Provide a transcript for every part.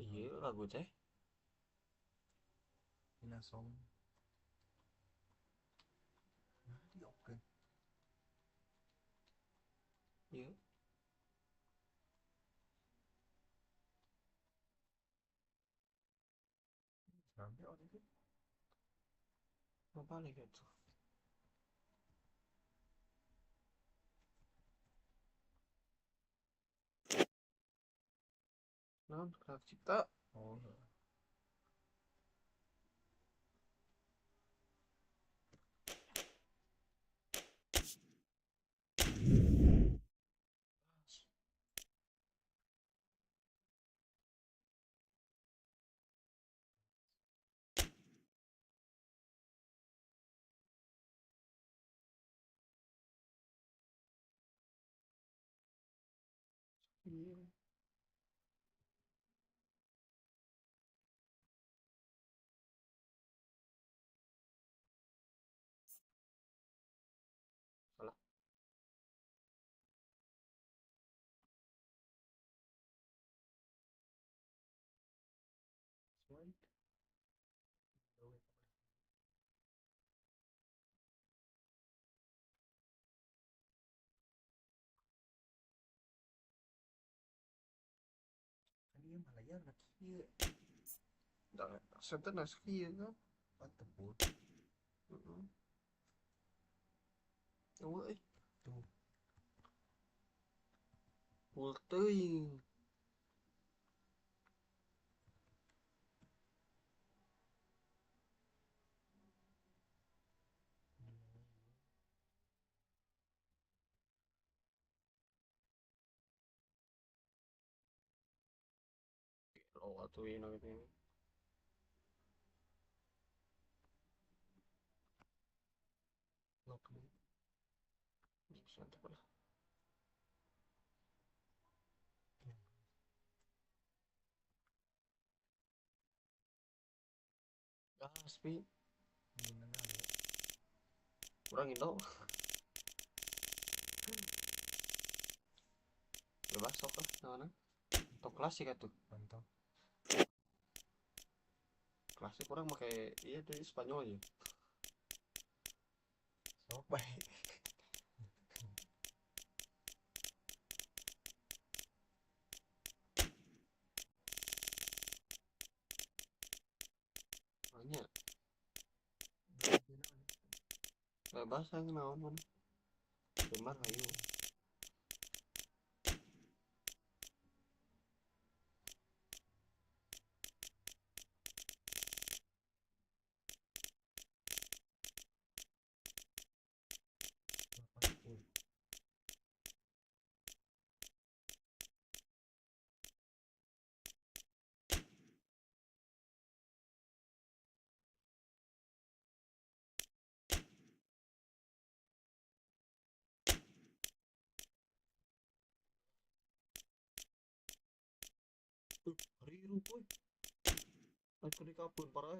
Iya lagu teh. Pinasong. Jadi oke. Iya. Sampai orang itu. Apa nih gitu? Non gerak cipta. Oh, Iya. Salah. slide. Kan dia malah ya anak kia. Dah, senten naski ya kan? Mantep pun. Heeh. Eueuh euy. Tuh. Pul teuing. Oh, atuh ini gitu. Lock nih. Mantap lah. Gas pi. Gimana ya? Kurang Indo. Bebas sok lah, mana? Tok klasik atuh. Mantap. Klasik kurang pakai iya tuh Spanyol aja. Sok baik. Banyak. Bebas aja naon mana. Kemar ayo. Hari ini boy. Aku di kapun parah.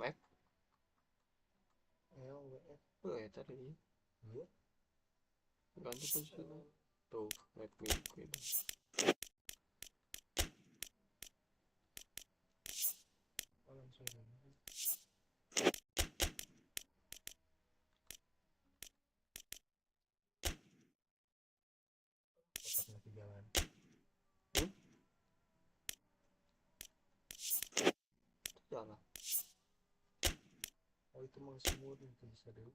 Lek. Eh tadi Iya. ganti posisi lah. Tuh, lek win. Oh, langsung ini. Kotak lagi jalan. Hmm? Jalan. Oh, itu mau semut itu bisa dulu.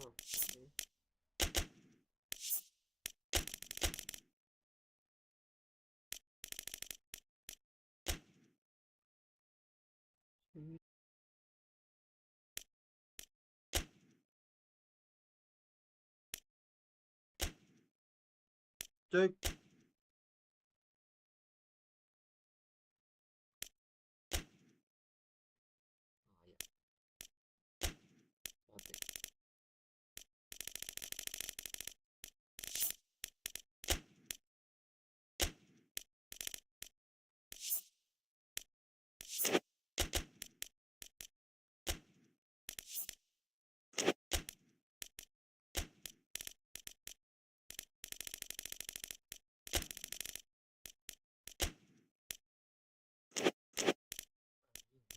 Hmm. Check. Ah, ya. Mati.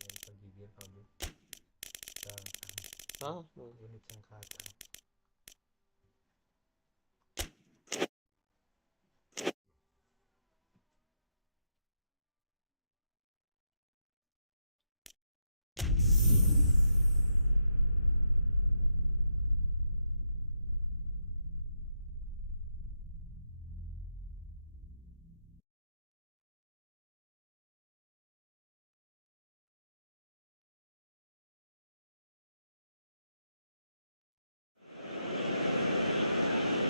Yang penggigil kamu sa Ah, unit sang kata.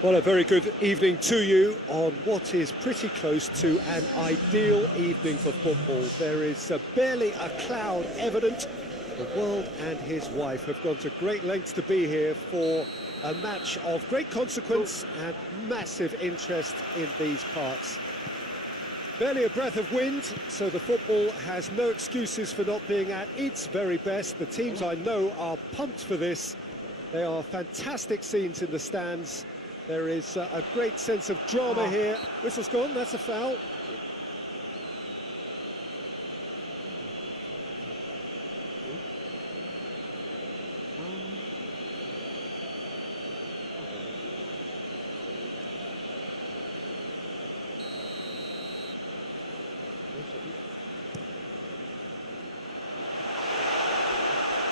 Well, a very good evening to you on what is pretty close to an ideal evening for football. There is barely a cloud evident. The world and his wife have gone to great lengths to be here for a match of great consequence and massive interest in these parts. Barely a breath of wind, so the football has no excuses for not being at its very best. The teams I know are pumped for this. They are fantastic scenes in the stands. There is a great sense of drama here. Whistle's gone, that's a foul.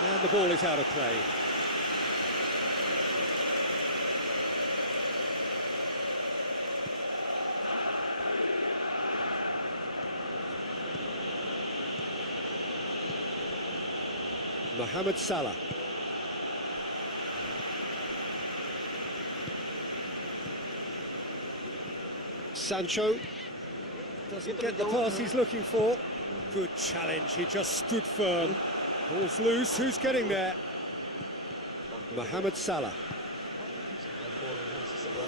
And the ball is out of play. Mohamed Salah. Sancho doesn't get the pass he's looking for. Good challenge, he just stood firm. Ball's loose, who's getting there? Mohamed Salah.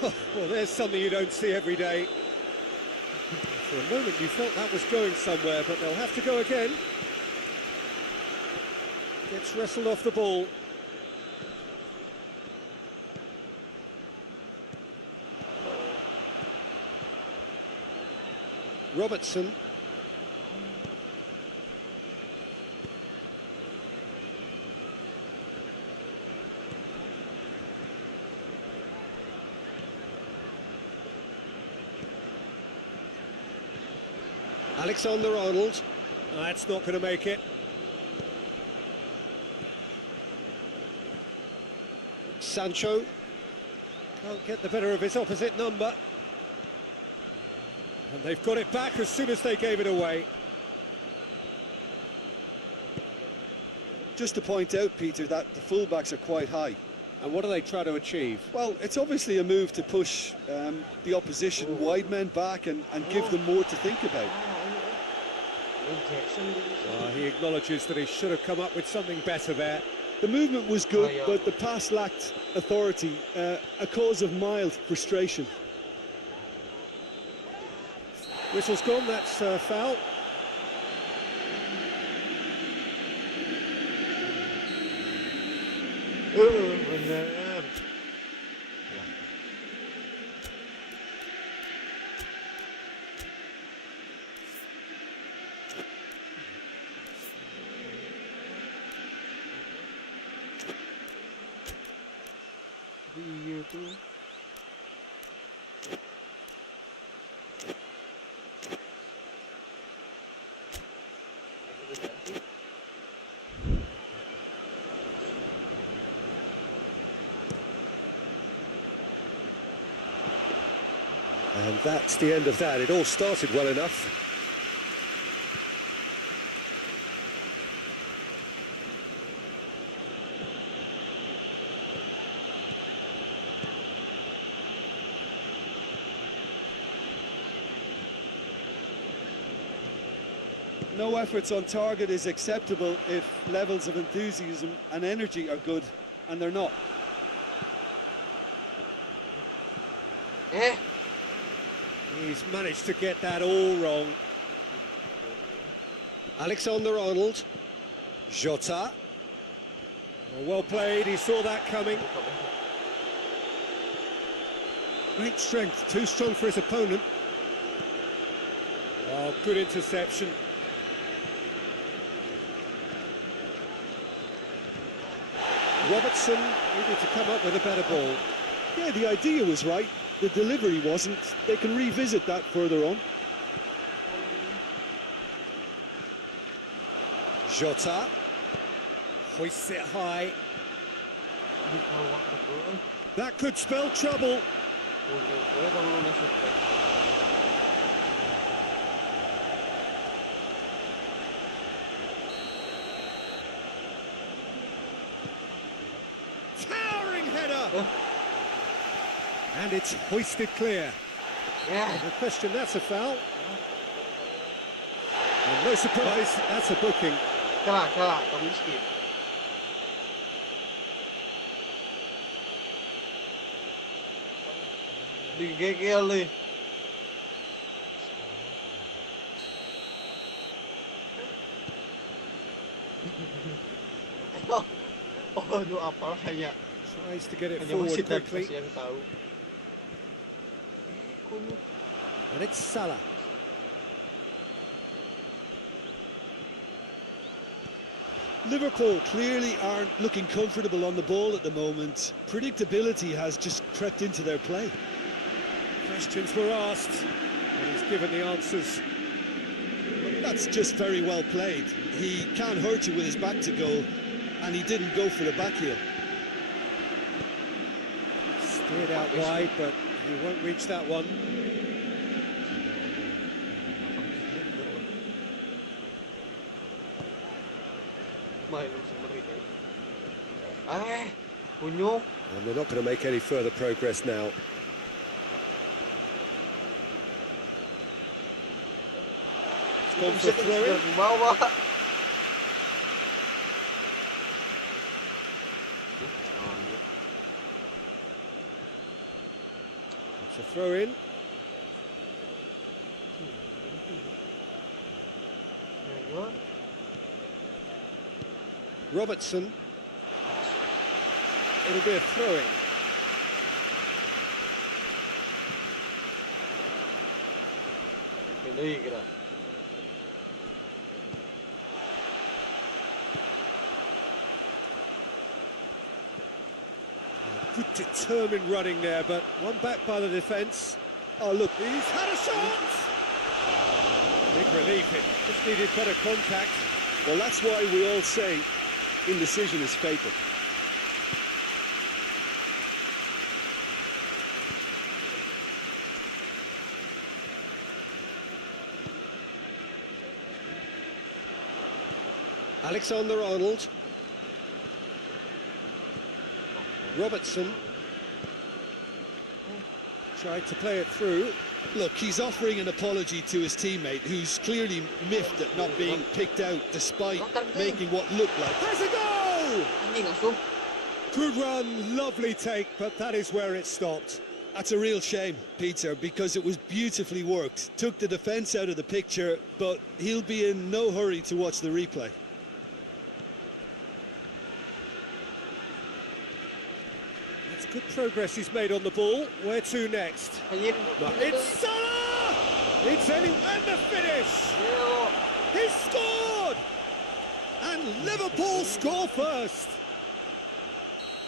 Well, there's something you don't see every day. For a moment you felt that was going somewhere, but they'll have to go again. Gets wrestled off the ball. Robertson. Alexander-Arnold. That's not going to make it. Sancho can't get the better of his opposite number. And they've got it back as soon as they gave it away. Just to point out, Peter, that the fullbacks are quite high. And what do they try to achieve? Well, it's obviously a move to push the opposition wide men back and give them more to think about. He acknowledges that he should have come up with something better there. The movement was good, but the pass lacked authority, a cause of mild frustration. Whistle's gone, that's a foul. Bener. Iya tuh. And that's the end of that. It all started well enough. no efforts on target is acceptable if levels of enthusiasm and energy are good, and they're not. He's managed to get that all wrong. Alexander-Arnold. Jota. Well played, he saw that coming. Great strength, too strong for his opponent. Oh, good interception. Robertson needed to come up with a better ball. Yeah, the idea was right, the delivery wasn't. They can revisit that further on. Jota. Hoists it high. That could spell trouble. Towering header! And it's hoisted clear. No question, that's a foul. And no surprise, that's a booking. Kalah, tapi skip. Digigil nih. Oh, aduh apa hanya Tries to get it hanya forward wasit dan quickly. yang tahu. And it's Salah. Liverpool clearly aren't looking comfortable on the ball at the moment. Predictability has just crept into their play. Questions were asked, and he's given the answers. That's just very well played. He can't hurt you with his back to goal, and he didn't go for the back heel. Steered out wide, but he won't reach that one. Kunyuk. And they're not going to make any further progress now. It's gone for a throw-in. Di bawah. It's a throw-in. Robertson. It'll be a throw-in. Pilih kira. Good determined running there, but one back by the defence. Oh look, he's had a shot! Big relief, it just needed better contact. Well, that's why we all say indecision is fatal. Alexander-Arnold. Robertson. Tried to play it through. Look, he's offering an apology to his teammate, who's clearly miffed at not being picked out despite making what looked like. Has a goal! Anjing langsung. Good run, lovely take, but that is where it stopped. That's a real shame, Peter, because it was beautifully worked. Took the defence out of the picture, but he'll be in no hurry to watch the replay. That's good progress he's made on the ball. Where to next? Anjing. It's Salah! It's and the finish! He scored! And Liverpool score first!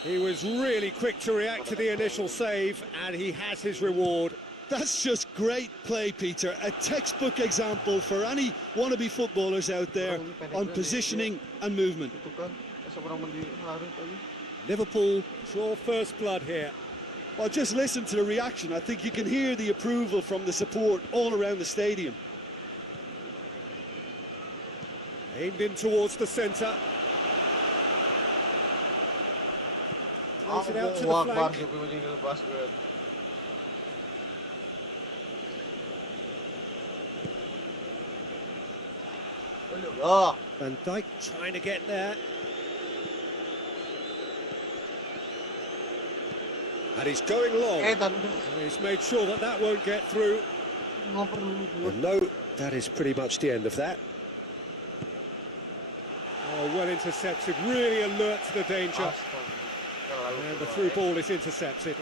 He was really quick to react to the initial save, and he has his reward. That's just great play, Peter. A textbook example for any wannabe footballers out there on positioning and movement. Itu kan seorang mengharap tadi. Liverpool draw first blood here. Well, just listen to the reaction. I think you can hear the approval from the support all around the stadium. Aimed in towards the centre. Plays it out to the Akbar flank. juga ini lepas gue. Oh, Van Dijk trying to get there. And he's going long. dan And he's made sure that that won't get through. nggak perlu. And no, that is pretty much the end of that. Oh, well intercepted, really alert to the danger. Astaga. And the through ball is intercepted.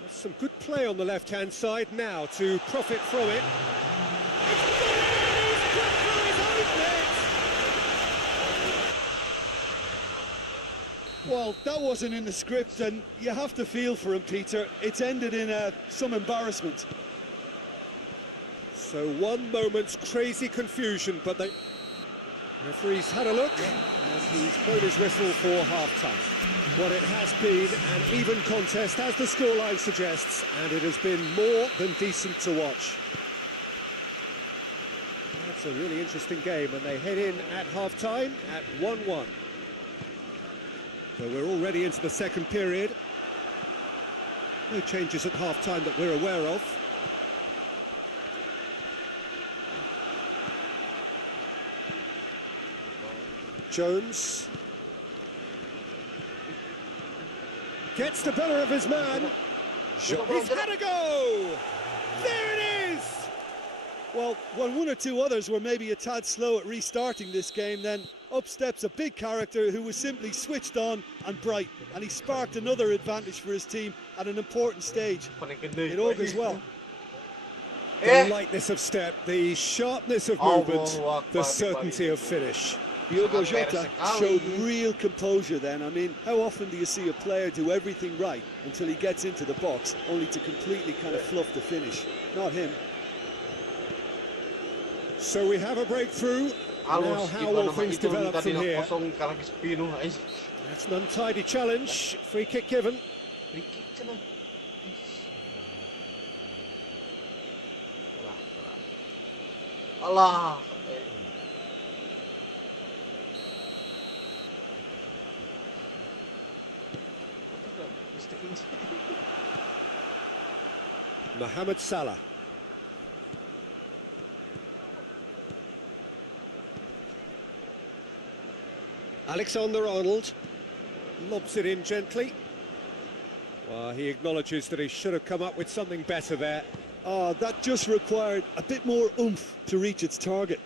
There's some good play on the left-hand side now to profit from it. Well, that wasn't in the script, and you have to feel for him, Peter. It's ended in some embarrassment. So one moment's crazy confusion, but the referee's had a look and he's blown his whistle for half-time. Well, it has been an even contest, as the scoreline suggests, and it has been more than decent to watch. That's a really interesting game, and they head in at half-time at 1-1. So we're already into the second period. No changes at half-time that we're aware of. Jones gets the better of his man. He's had a go! There it is! Well, when one or two others were maybe a tad slow at restarting this game, then up steps a big character who was simply switched on and bright, and he sparked another advantage for his team at an important stage. It augurs well. The lightness of step, the sharpness of movement, the certainty of finish. Diogo Jota showed real composure then. I mean, how often do you see a player do everything right until he gets into the box, only to completely kind of fluff the finish? Not him. So we have a breakthrough. Now how will things develop from here? That's an untidy challenge. Free kick given. Free kick sana. Alah. Mohamed Salah. Alexander-Arnold lobs it in gently. Well, he acknowledges that he should have come up with something better there. Oh, that just required a bit more oomph to reach its target.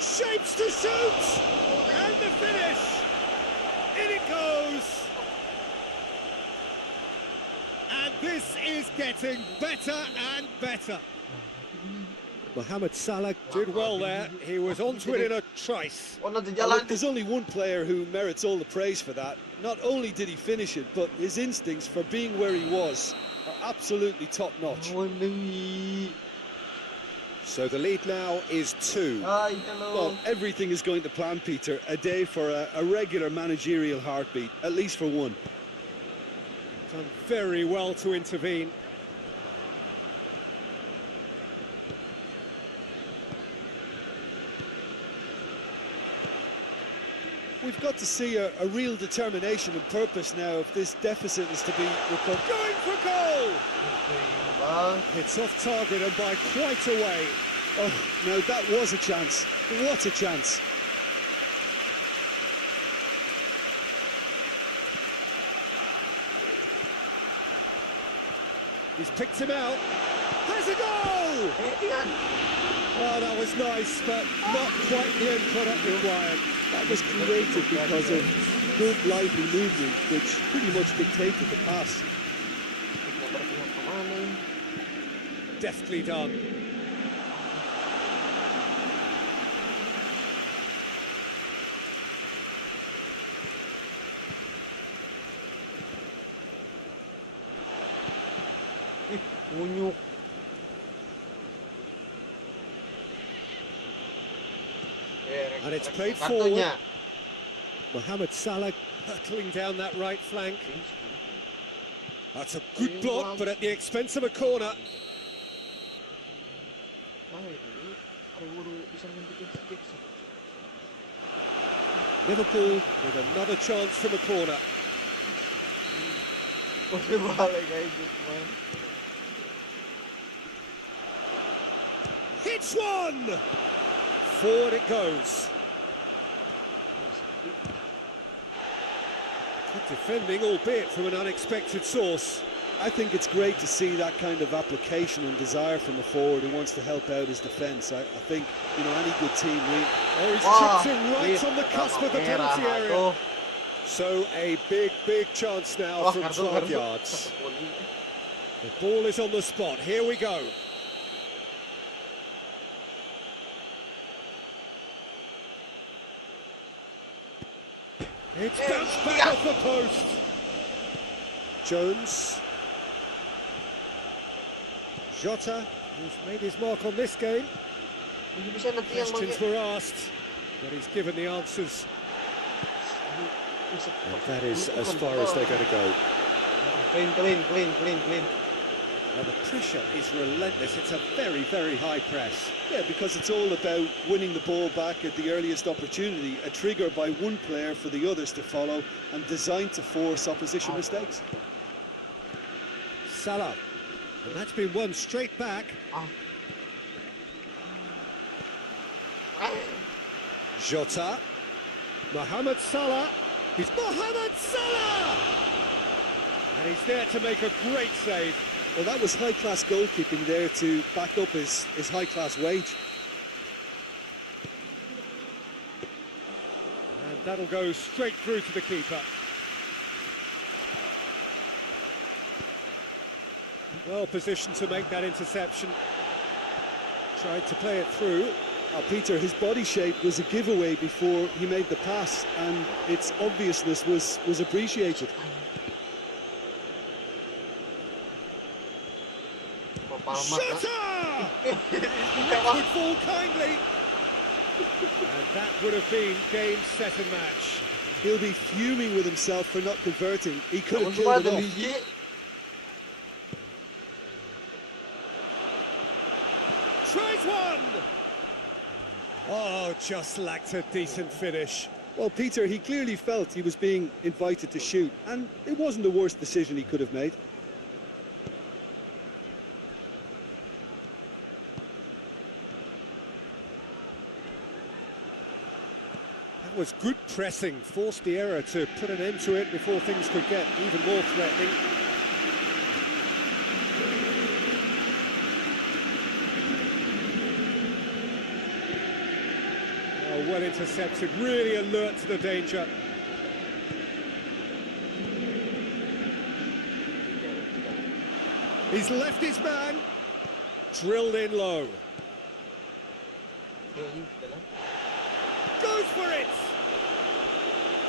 Shapes to shoot! And the finish! In it goes! And this is getting better and better. Mohamed Salah did well there. He was onto it in a trice. Look, Look, there's only one player who merits all the praise for that. Not only did he finish it, but his instincts for being where he was are absolutely top-notch. So the lead now is 2. Hi, hello. Well, everything is going to plan, Peter. A day for a regular managerial heartbeat, at least for one. Done very well to intervene. We've got to see a real determination and purpose now if this deficit is to be recovered. Going for goal! It's off target and by quite a way. Oh, now that was a chance. What a chance. He's picked him out. Has a goal! Oh, that was nice, but not quite the end product required. That was created because of good lively movement, which pretty much dictated the pass. Deftly done. Kunyuk. And it's played forward. Mohamed Salah hurtling down that right flank. That's a good block, but at the expense of a corner. Liverpool with another chance from a corner. Pwede balik guys, this man. Hits one! Forward it goes. Good defending, albeit from an unexpected source. I think it's great to see that kind of application and desire from a forward who wants to help out his defence. I think, you know, any good team really. Oh, he's Wow. chipped in right on the cusp of the penalty area. So a big chance now from 12 yards. The ball is on the spot. Here we go. It's bounced back off the post. Jones. Jota, who's made his mark on this game. Hindi bisa nanti yang Questions were asked, but he's given the answers. And that is as far as they're going to go. Clean. Well, the pressure is relentless. It's a very high press. Yeah, because it's all about winning the ball back at the earliest opportunity, a trigger by one player for the others to follow, and designed to force opposition mistakes. Salah. And that's been won straight back. Jota. Mohamed Salah. He's Mohamed Salah! And he's there to make a great save. Well, that was high-class goalkeeping there to back up his high-class wage. And that'll go straight through to the keeper. Well positioned to make that interception. Tried to play it through. Peter, his body shape was a giveaway before he made the pass, and its obviousness was appreciated. Shooter! Would fall kindly. And that would have been game, set and match. He'll be fuming with himself for not converting. He could have killed it off. Tries one! Oh, just lacked a decent finish. Well, Peter, he clearly felt he was being invited to shoot, and it wasn't the worst decision he could have made. That was good pressing, forced the error to put an end to it before things could get even more threatening. Oh, well intercepted, really alert to the danger. He's left his man, drilled in low. Goes for it!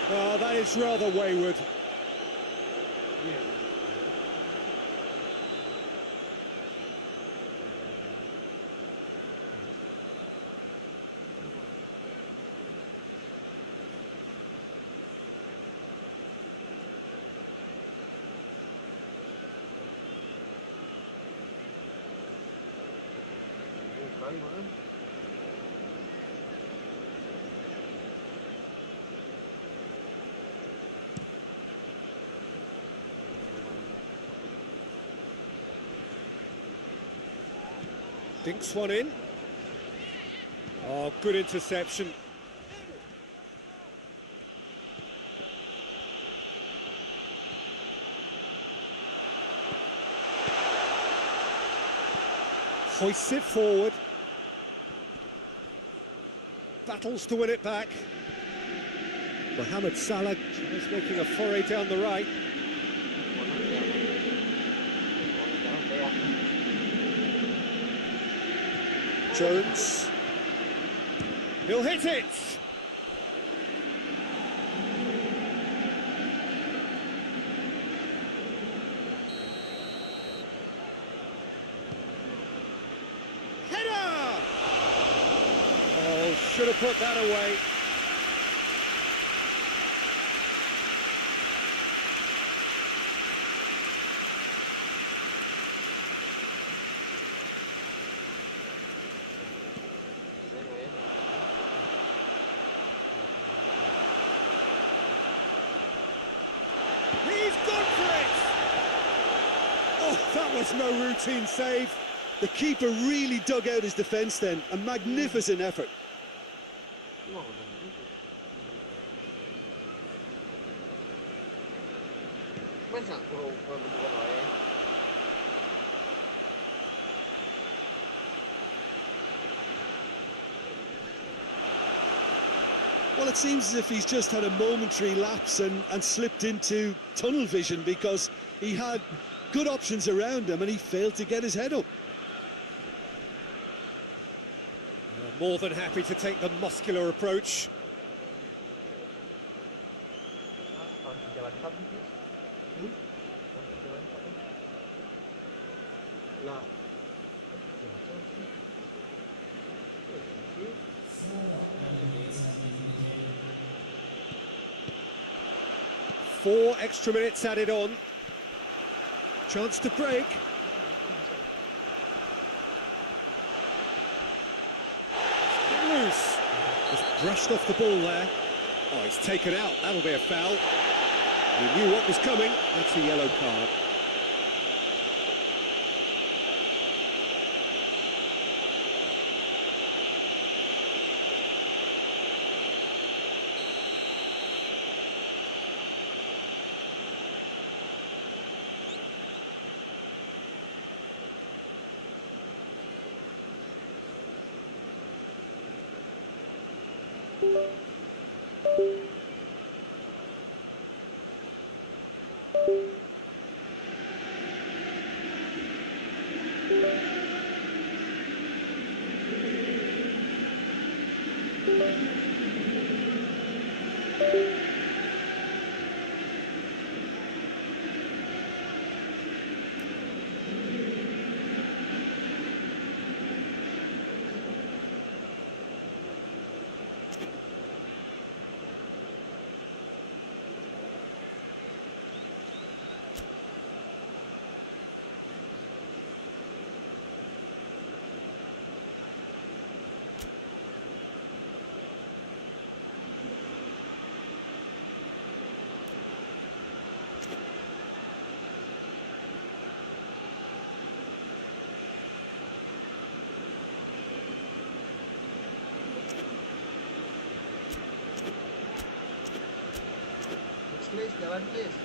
Oh, that is rather wayward. Dinks one in. Oh, good interception. Hoists it forward. Battles to win it back. Mohamed Salah is making a foray down the right. Jones. He'll hit it! Header! Oh, should have put that away. He's gone for it! Oh, that was no routine save. The keeper really dug out his defence then. A magnificent effort. Gimana dong itu? Main sak pro bukan wae. Well, it seems as if he's just had a momentary lapse and slipped into tunnel vision, because he had good options around him and he failed to get his head up. More than happy to take the muscular approach. Tahun jalan kami guys. Hmm? Tahun jalan kami. Lah, Macam sih. Four extra minutes added on. Chance to break. Loose. Just brushed off the ball there. Oh, it's taken out. That'll be a foul. He knew what was coming. That's a yellow card. please, jalan please.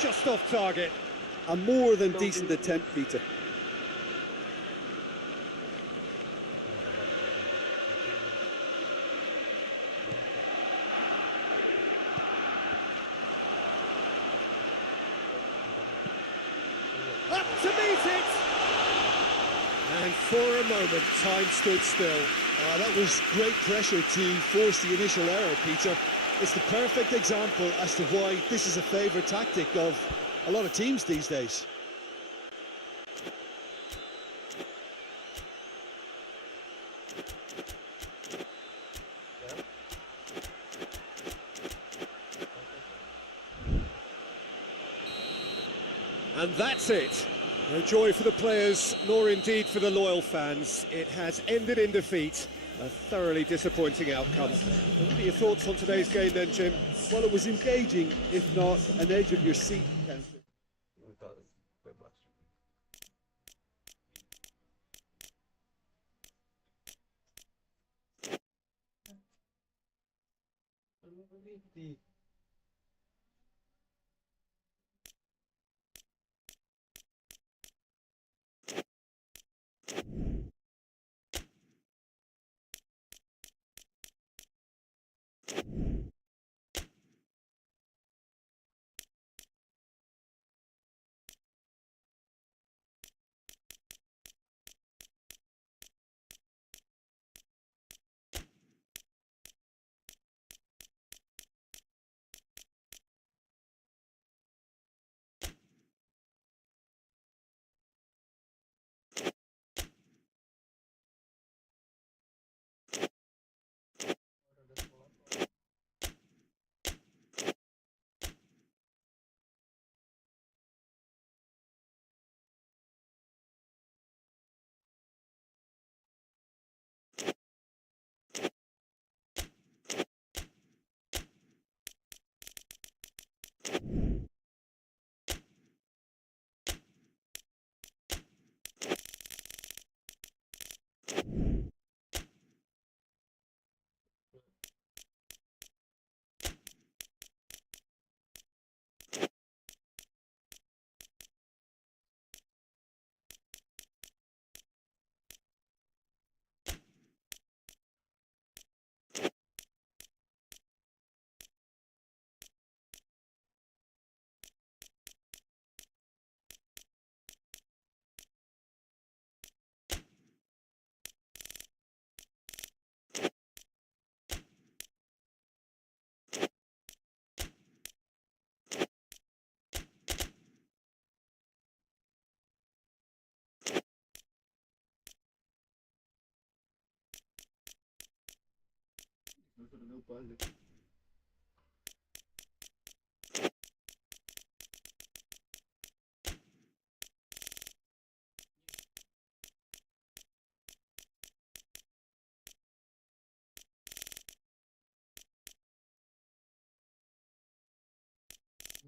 Just off target. A more than decent attempt, Peter. Up to meet it! And for a moment, time stood still. That was great pressure to force the initial error, Peter. It's the perfect example as to why this is a favourite tactic of a lot of teams these days. And that's it. No joy for the players, nor indeed for the loyal fans. It has ended in defeat. A thoroughly disappointing outcome. What are your thoughts on today's game then, Jim? Well, it was engaging, if not an edge of your seat counter. Bebas. Di no ball.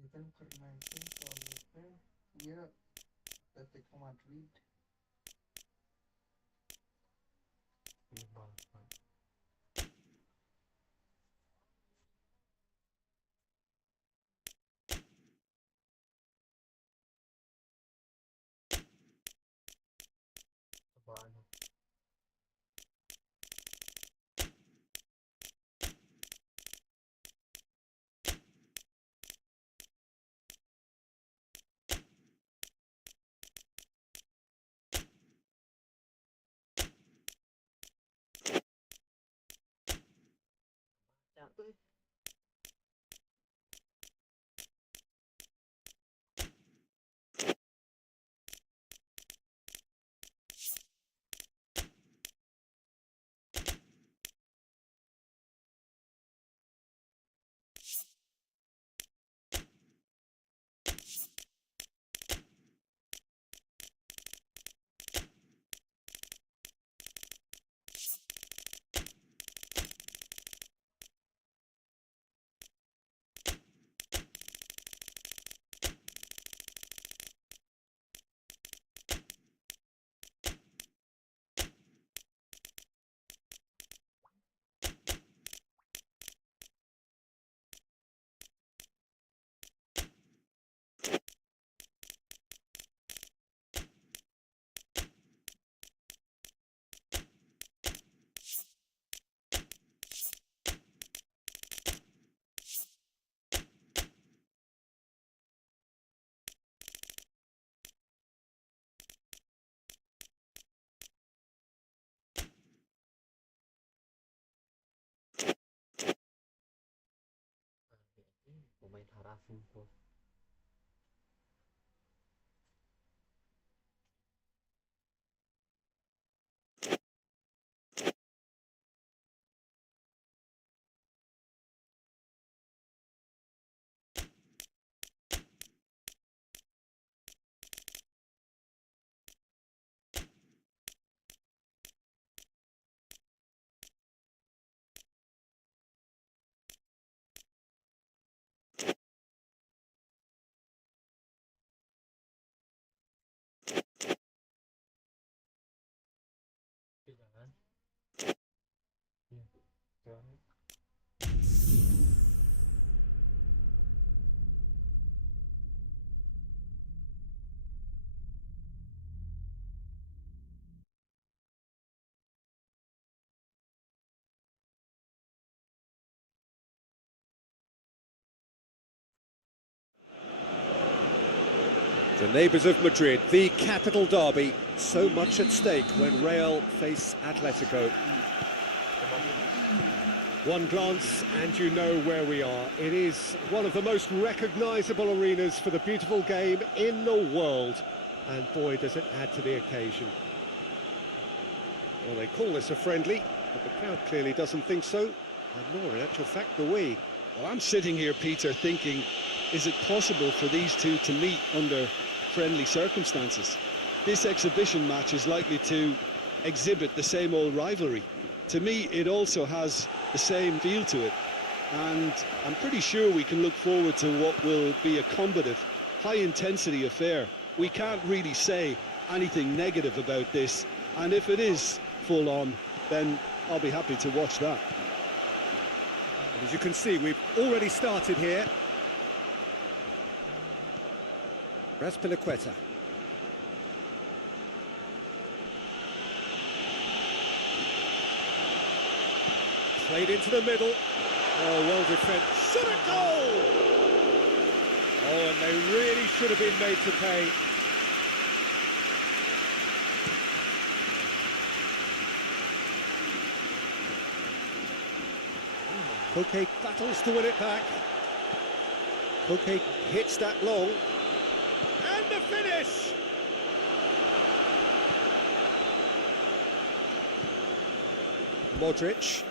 Bukan permainkan soalnya dia Atletico Madrid. Ball. Ball. Chạm tới. Pemain Harafu bro. Jangan. Jangan. The neighbours of Madrid, the capital derby, so much at stake when Real face Atletico. One glance and you know where we are. It is one of the most recognisable arenas for the beautiful game in the world. And boy, does it add to the occasion. Well, they call this a friendly, but the crowd clearly doesn't think so. And nor, in actual fact, do we. Well, I'm sitting here, Peter, thinking, is it possible for these two to meet under friendly circumstances? This exhibition match is likely to exhibit the same old rivalry. To me, it also has the same feel to it. And I'm pretty sure we can look forward to what will be a combative, high-intensity affair. We can't really say anything negative about this. And if it is full-on, then I'll be happy to watch that. As you can see, we've already started here. Raspilicueta. Played into the middle. Oh, well defended. Should have goal! Oh, and they really should have been made to pay. Koke battles to win it back. Koke hits that long. And the finish! Modric.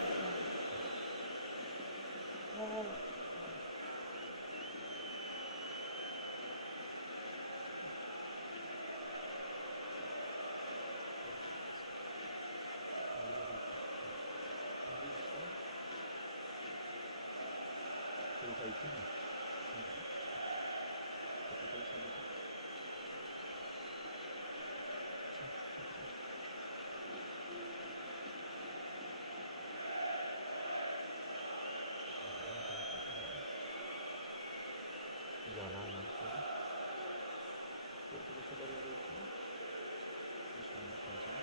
Jalan langsung. Bisa dari itu. Bisa langsung.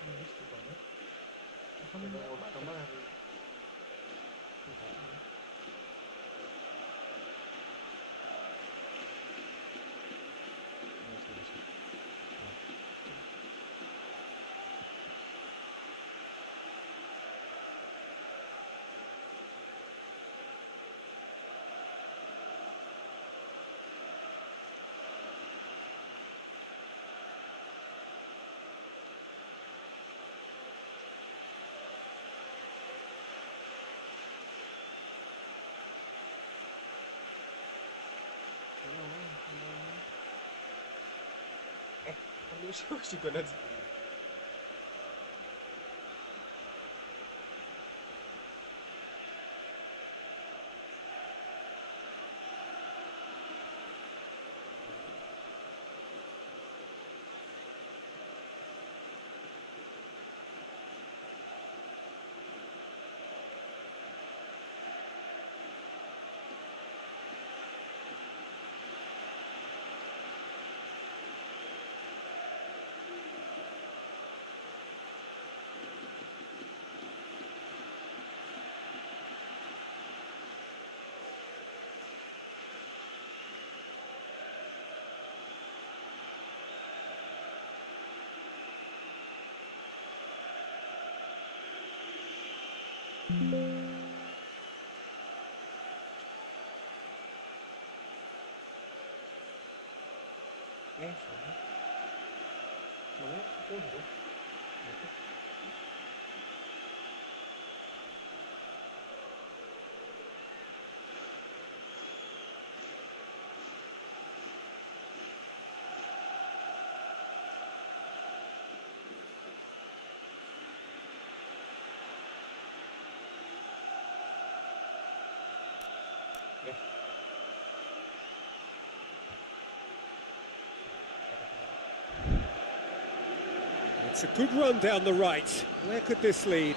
Nulis tuh banget. Kan kemarin Ambil sih juga nanti. soalnya Mana itu udah. It's a good run down the right. Where could this lead?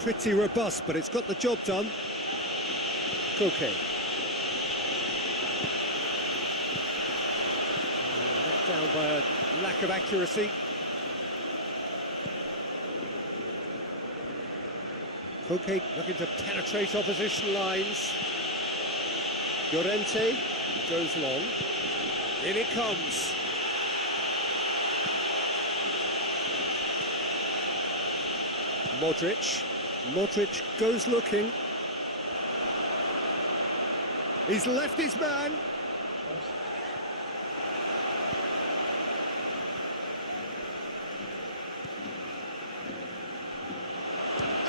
Pretty robust, but it's got the job done. Koke. Let down by a lack of accuracy. Koke looking to penetrate opposition lines. Llorente goes long. In it comes. Modric goes looking. He's left his man.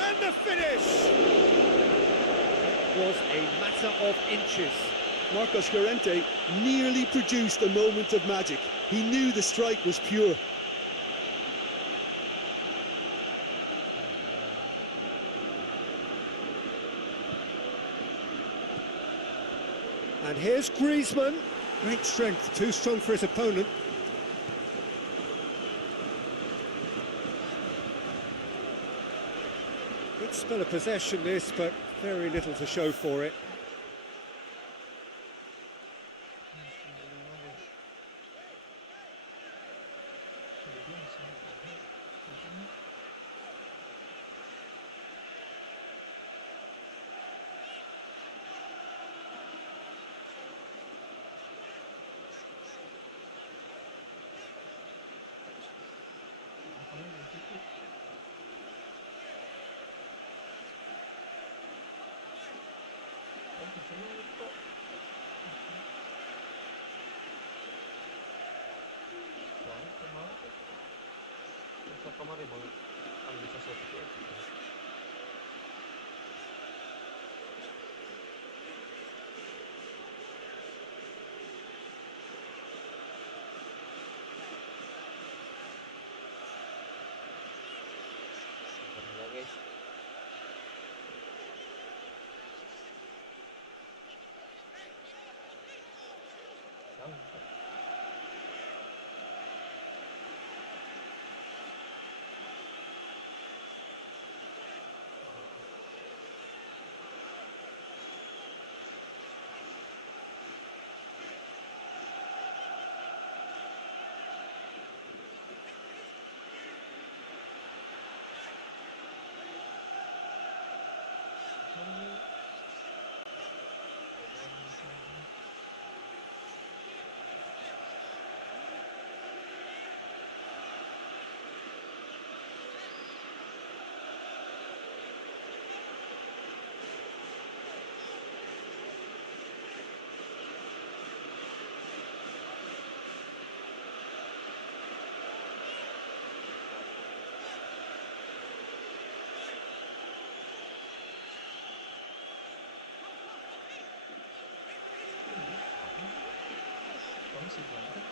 And the finish! It was a matter of inches. Marcos Llorente nearly produced a moment of magic. He knew the strike was pure. And here's Griezmann. Great strength, too strong for his opponent. Good spell of possession this, but very little to show for it. Masa kemarin mau ambil sesuatu itu epic ya. Sebenarnya guys. Jauh. Kamu sih banget.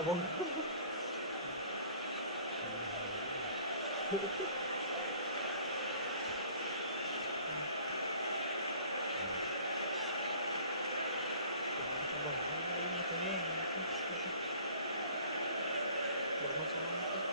Sabong. Sabong. Ito yun. Bago sa mga ito.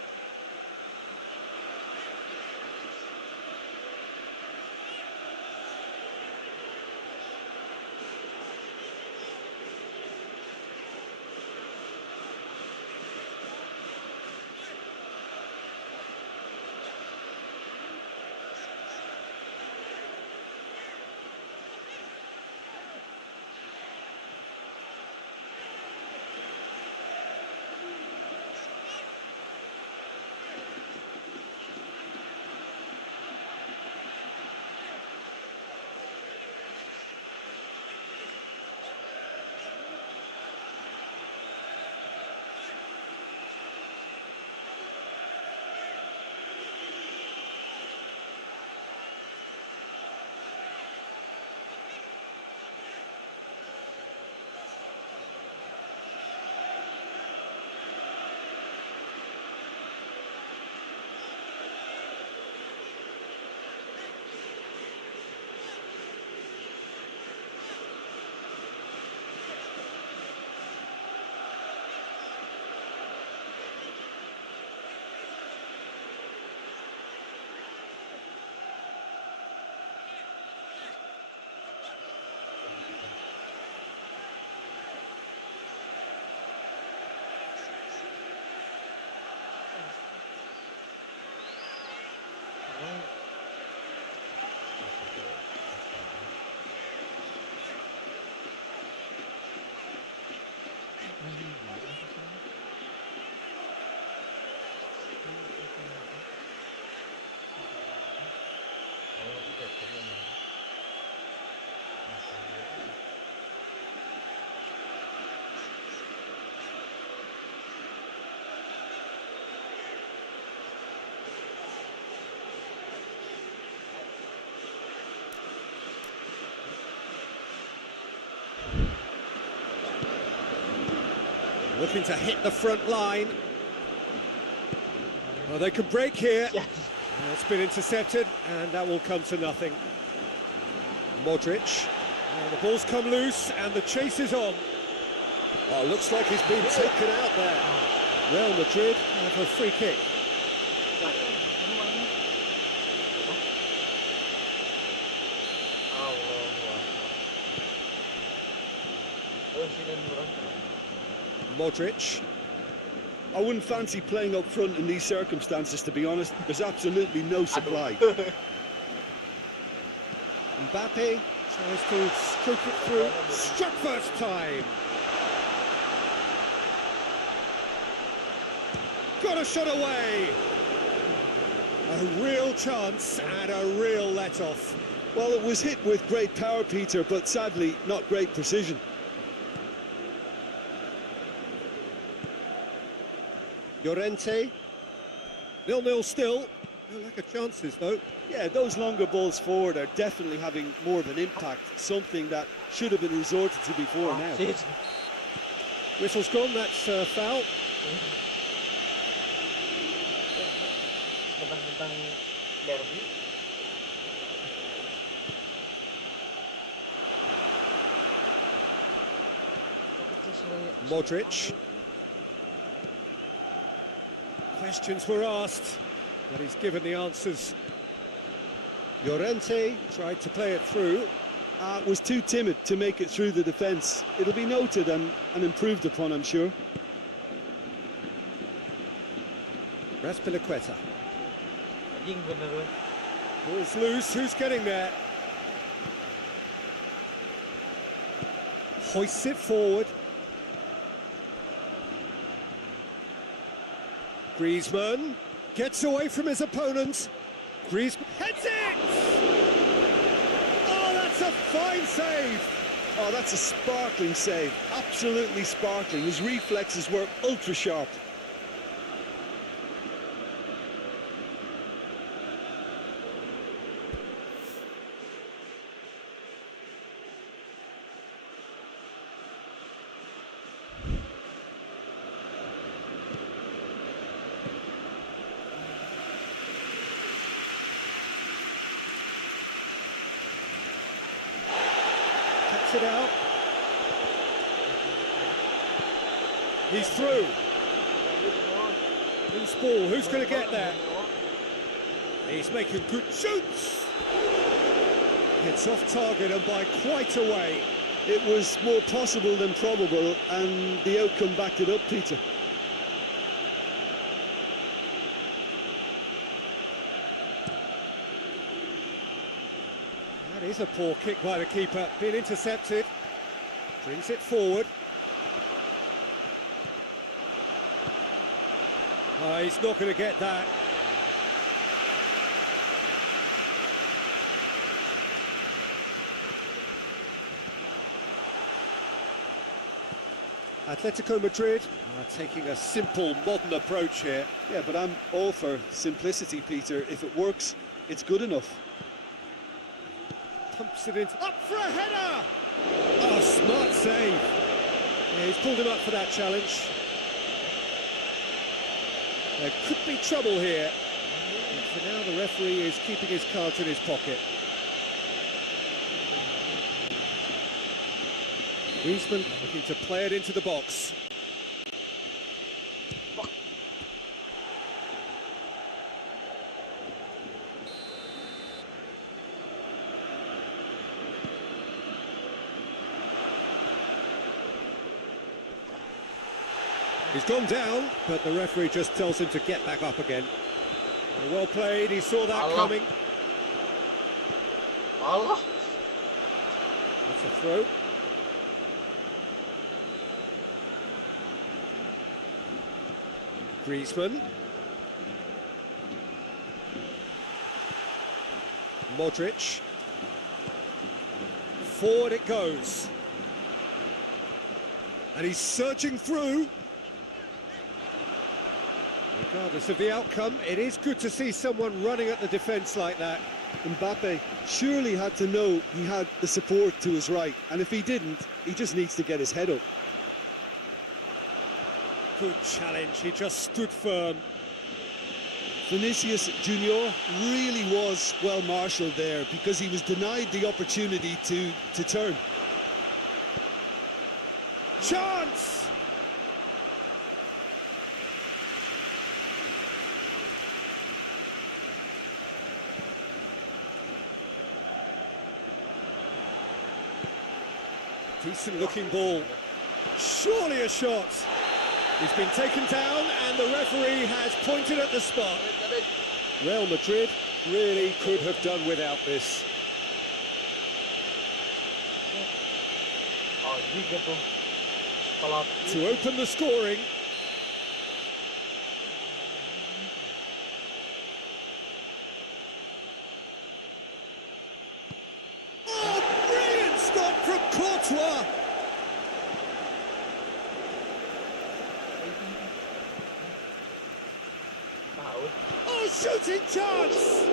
Looking to hit the front line. Well, they could break here. Yes. It's been intercepted, and that will come to nothing. Modric. The ball's come loose, and the chase is on. Oh, looks like he's been taken out there. Real Madrid have a free kick. Modric. I wouldn't fancy playing up front in these circumstances, to be honest. There's absolutely no supply. Mbappe tries to stroke it through. Struck first time. Got a shot away. A real chance and a real let-off. Well, it was hit with great power, Peter, but sadly, not great precision. Llorente. 0-0 still. No lack of chances, though. Yeah, those longer balls forward are definitely having more of an impact, something that should have been resorted to before now. Whistle's gone, that's foul. Modric. Questions were asked, but he's given the answers. Llorente tried to play it through. Was too timid to make it through the defence. It'll be noted and improved upon, I'm sure. Raspilicueta. Ball's loose, who's getting there? Hoists it forward. Griezmann gets away from his opponent. Griezmann heads it! Oh, that's a fine save! Oh, that's a sparkling save. Absolutely sparkling. His reflexes were ultra sharp. it out. He's through. Loose ball, who's going to get there? He's making good shoots. It's off target and by quite a way. It was more possible than probable, and the outcome backed it up, Peter. That is a poor kick by the keeper, being intercepted. Brings it forward. He's not going to get that. Atletico Madrid are taking a simple, modern approach here. Yeah, but I'm all for simplicity, Peter. If it works, it's good enough. Pumps it in, up for a header! Oh, smart save. Yeah, he's pulled him up for that challenge. There could be trouble here. But for now, the referee is keeping his cards in his pocket. Griezmann looking to play it into the box. He's gone down, but the referee just tells him to get back up again. Well played, he saw that coming. Allah. That's a throw. Griezmann. Modric. Forward it goes. And he's surging through. Regardless of the outcome, it is good to see someone running at the defence like that. Mbappe surely had to know he had the support to his right, and if he didn't, he just needs to get his head up. Good challenge, he just stood firm. Vinicius Junior really was well marshalled there because he was denied the opportunity to turn. Chance! Decent looking ball. Surely a shot. He's been taken down and the referee has pointed at the spot. Real Madrid really could have done without this. To open the scoring. Oh, brilliant stop from Courtois. Oh, shooting chance!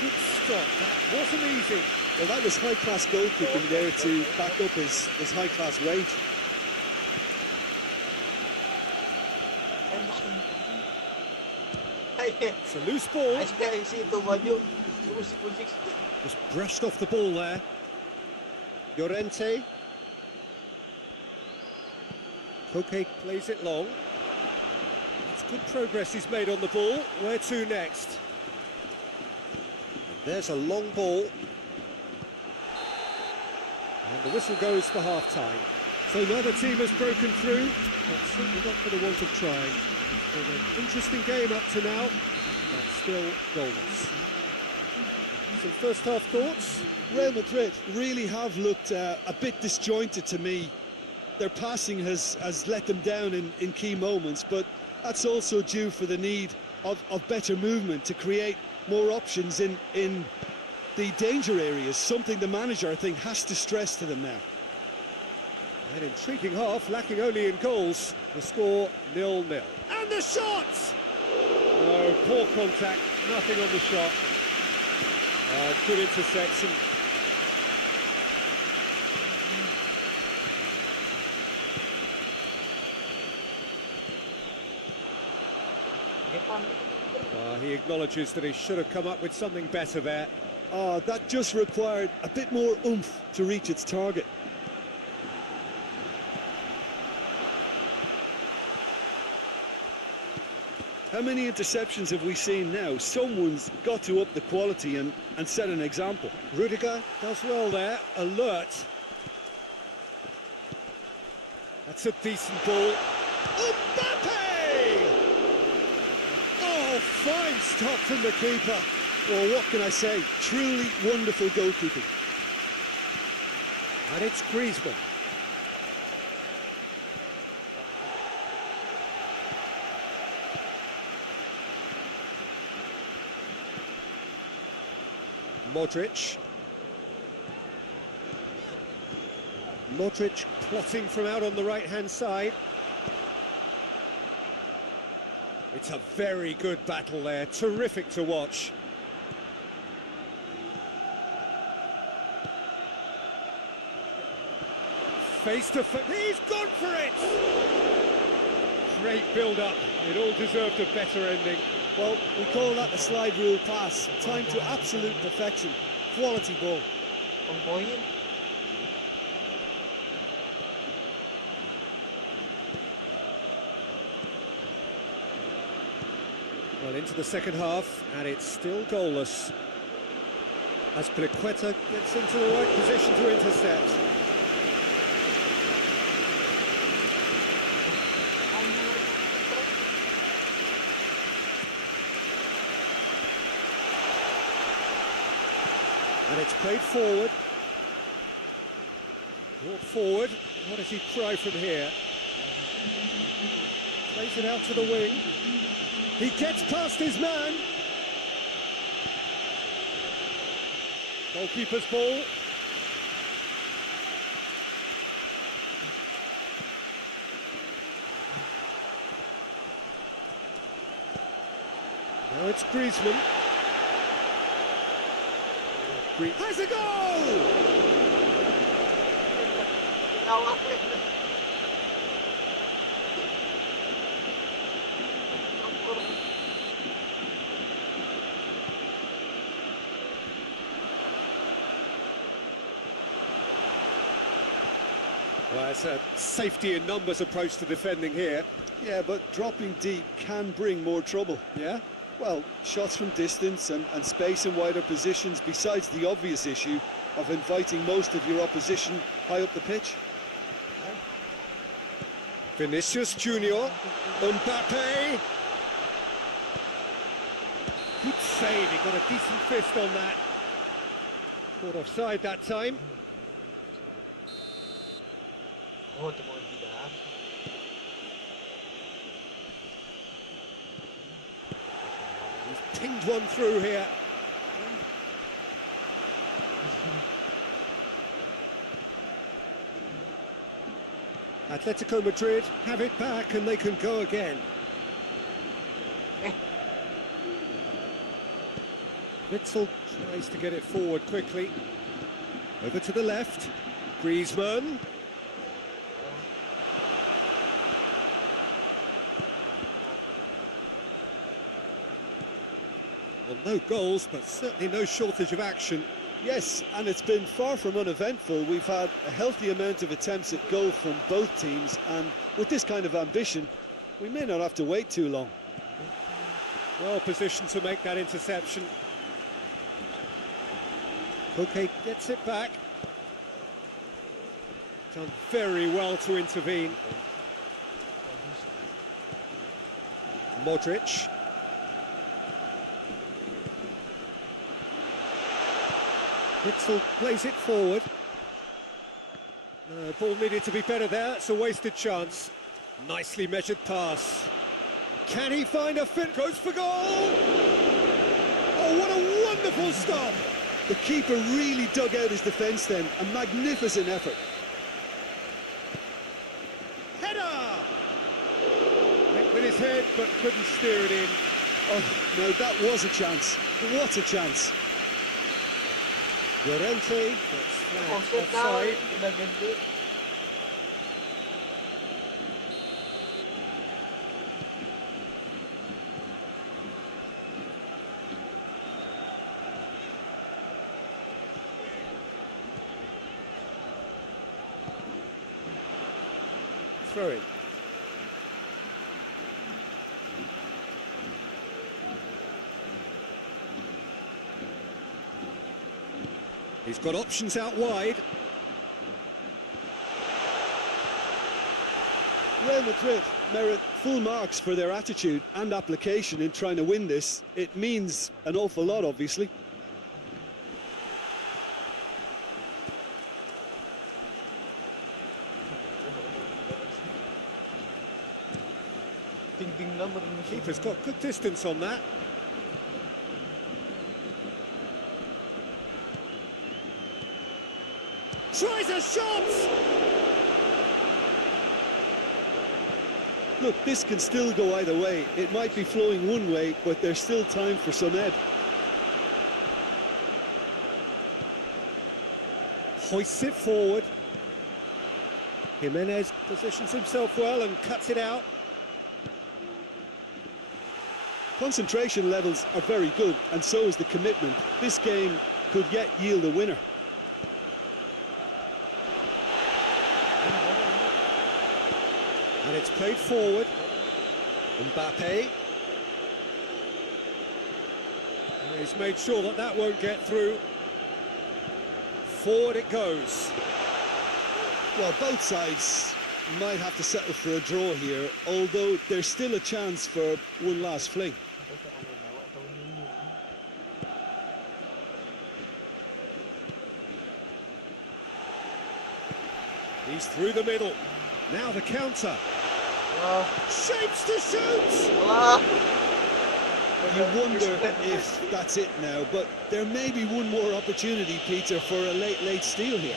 Good stop, that wasn't easy. Well, that was high-class goalkeeping there to back up his high-class rage. It's a loose ball. Just brushed off the ball there. Llorente. Koke plays it long. It's good progress he's made on the ball. Where to next? There's a long ball. And the whistle goes for half-time. So neither team has broken through, but certainly not for the want of trying. It's been an interesting game up to now, but still goalless. Some first-half thoughts? Real Madrid really have looked a bit disjointed to me. Their passing has let them down in key moments, but that's also due for the need of better movement to create more options in the danger areas, something the manager, I think, has to stress to them now. An intriguing half, lacking only in goals. The score 0-0. And the shot! No, poor contact, nothing on the shot. Good interception. He acknowledges that he should have come up with something better there. Oh, that just required a bit more oomph to reach its target. How many interceptions have we seen now? Someone's got to up the quality and set an example. Rudiger does well there, alert. That's a decent ball. Mbappe! Oh, fine stop from the keeper. Well, what can I say? Truly wonderful goalkeeping. And it's Griezmann. Modric. Modric plotting from out on the right-hand side. It's a very good battle there, terrific to watch. Face to face, he's gone for it! Great build-up, it all deserved a better ending. Well, we call that the slide rule pass. Time to absolute perfection. Quality ball. Pangboyin. Well, into the second half, and it's still goalless. As Azpilicueta gets into the right position to intercept. And it's played forward. Brought forward. What does he try from here? Plays it out to the wing. He gets past his man. Goalkeeper's ball. Now it's Griezmann. Has a goal! Well, it's a safety in numbers approach to defending here. Yeah, but dropping deep can bring more trouble. Yeah? Well, shots from distance and space in wider positions, besides the obvious issue of inviting most of your opposition high up the pitch. Vinicius Junior, Mbappe. Good save, he got a decent fist on that. Caught offside that time. Oh, ito mga bida. He's pinged one through here. Atletico Madrid have it back and they can go again. Witzel tries to get it forward quickly. Over to the left. Griezmann. Well, no goals, but certainly no shortage of action. Yes, and it's been far from uneventful. We've had a healthy amount of attempts at goal from both teams, and with this kind of ambition, we may not have to wait too long. Well positioned to make that interception. Koke gets it back. Done very well to intervene. Modric. Witzel plays it forward. Ball needed to be better there, it's a wasted chance. Nicely measured pass. Can he find a fit? Goes for goal! Oh, what a wonderful stop! The keeper really dug out his defence then, a magnificent effort. Header! Went with his head, but couldn't steer it in. Oh, no, that was a chance. What a chance. Llorente gets flagged Offset na. offside. Nagandi. throw-in. He's got options out wide. Real Madrid merit full marks for their attitude and application in trying to win this. It means an awful lot, obviously. Ting-ting na marunong siya. Keeper's got good distance on that. Tries a shot! Look, this can still go either way. It might be flowing one way, but there's still time for some ebb. Hoists it forward. Jimenez positions himself well and cuts it out. Concentration levels are very good, and so is the commitment. This game could yet yield a winner. And it's played forward. Mbappe. And he's made sure that that won't get through. Forward it goes. Well, both sides might have to settle for a draw here, although there's still a chance for one last fling. He's through the middle. Now the counter. Shapes to shoot! You wonder if that's it now, but there may be one more opportunity, Peter, for a late steal here.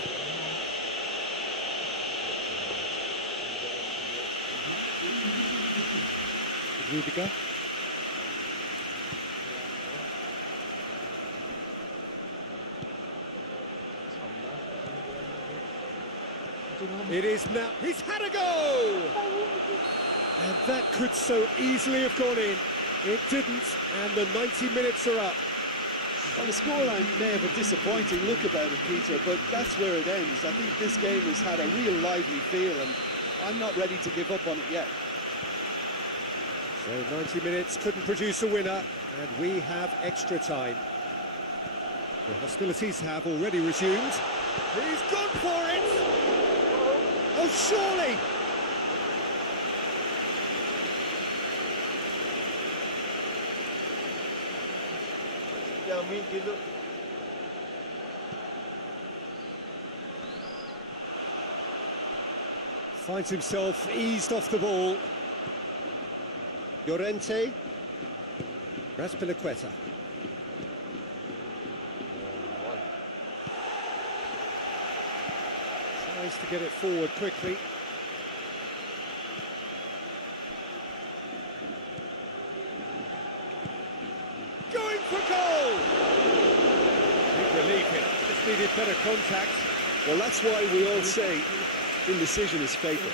Rudiger. It is now. He's had a go! And that could so easily have gone in. It didn't, and the 90 minutes are up. Well, the scoreline may have a disappointing look about it, Peter, but that's where it ends. I think this game has had a real lively feel, and I'm not ready to give up on it yet. So 90 minutes couldn't produce a winner, and we have extra time. The hostilities have already resumed. He's gone for it! Oh, surely! Yummy gitu. Finds himself eased off the ball. Llorente. Raspilicueta. Tries to get it forward quickly. Going for goal! Big relief here. Just needed better contact. Well, that's why we all say indecision is fatal.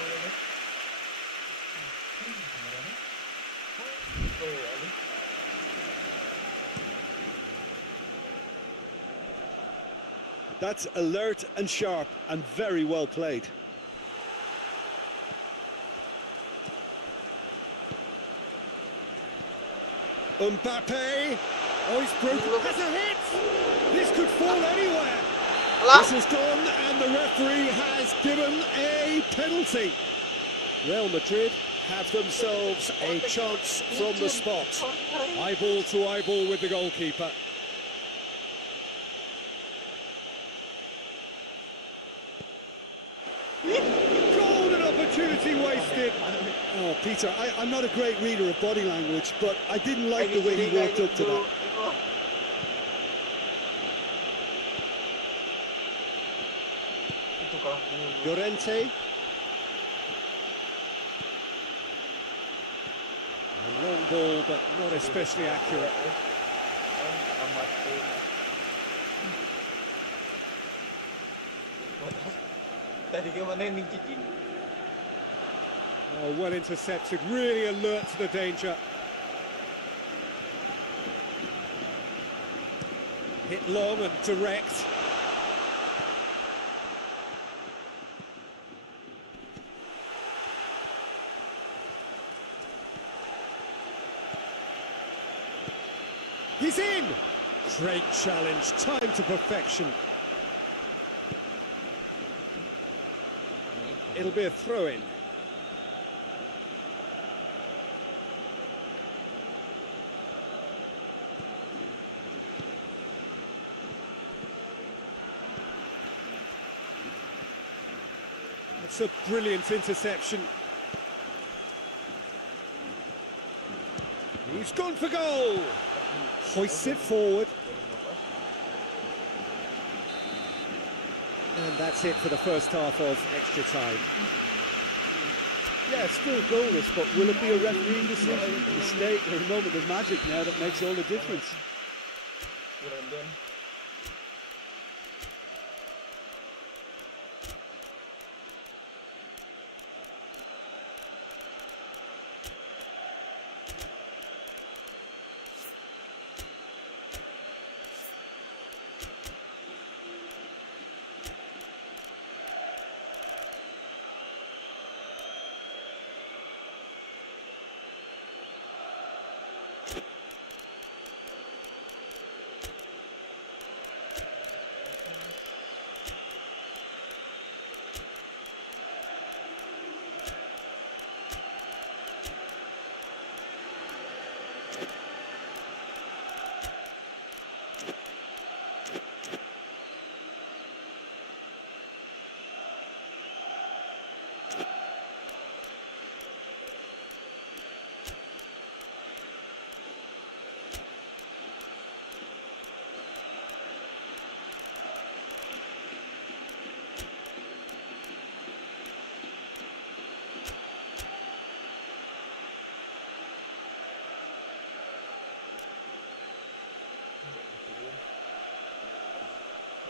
That's alert and sharp and very well played. Mbappe! Oh, he's broken. Has a hit! This could fall anywhere. This has gone, and the referee has given a penalty. Real Madrid have themselves a chance from the spot. Eyeball to eyeball with the goalkeeper. Golden opportunity wasted. Oh, Peter, I'm not a great reader of body language, but I didn't like the way he walked up to that. Llorente. A long ball, but not especially accurate. Tadi ke mana yang cicing? Oh, well intercepted, really alert to the danger. Hit long and direct. He's in! Great challenge, time to perfection. It'll be a throw-in. It's a brilliant interception. He's gone for goal. Hoists it forward. And that's it for the first half of extra time. Yeah, still goalless, but will it be a refereeing decision, a mistake, or a moment of magic now that makes all the difference? Brandon.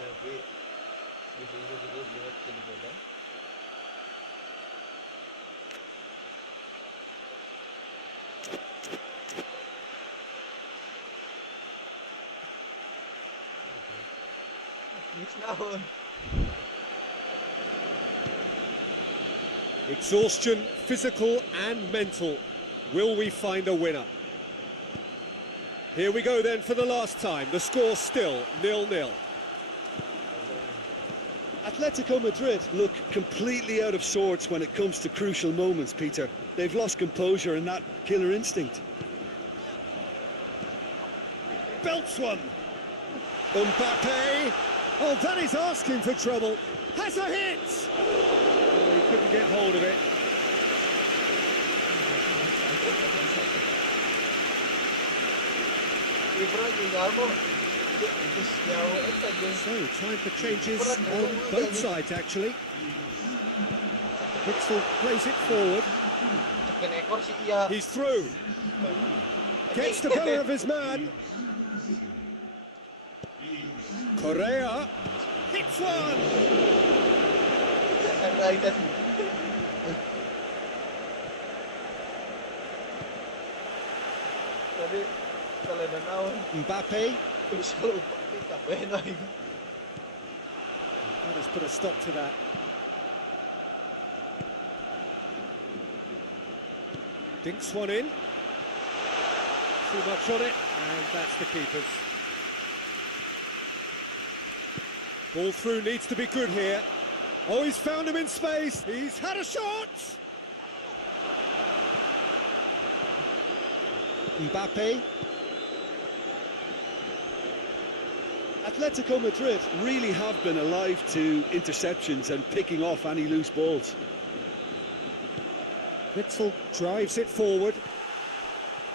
Tapi video juga buat jadi badan. Mix naon. Exhaustion, physical and mental. Will we find a winner? Here we go then for the last time. The score still 0-0. Atletico Madrid look completely out of sorts when it comes to crucial moments, Peter. They've lost composure and that killer instinct. Belts one. Mbappe. Oh, that is asking for trouble. Has a hit. Oh, he couldn't get hold of it. So, time for changes on both sides, actually. Pixel plays it forward. He's through. Gets the better of his man. Correa hits one. Mbappe. That has put a stop to that. Dinks one in. Too much on it, and that's the keeper's. Ball through needs to be good here. Oh, he's found him in space. He's had a shot. Mbappe. Atletico Madrid really have been alive to interceptions and picking off any loose balls. Witzel drives it forward.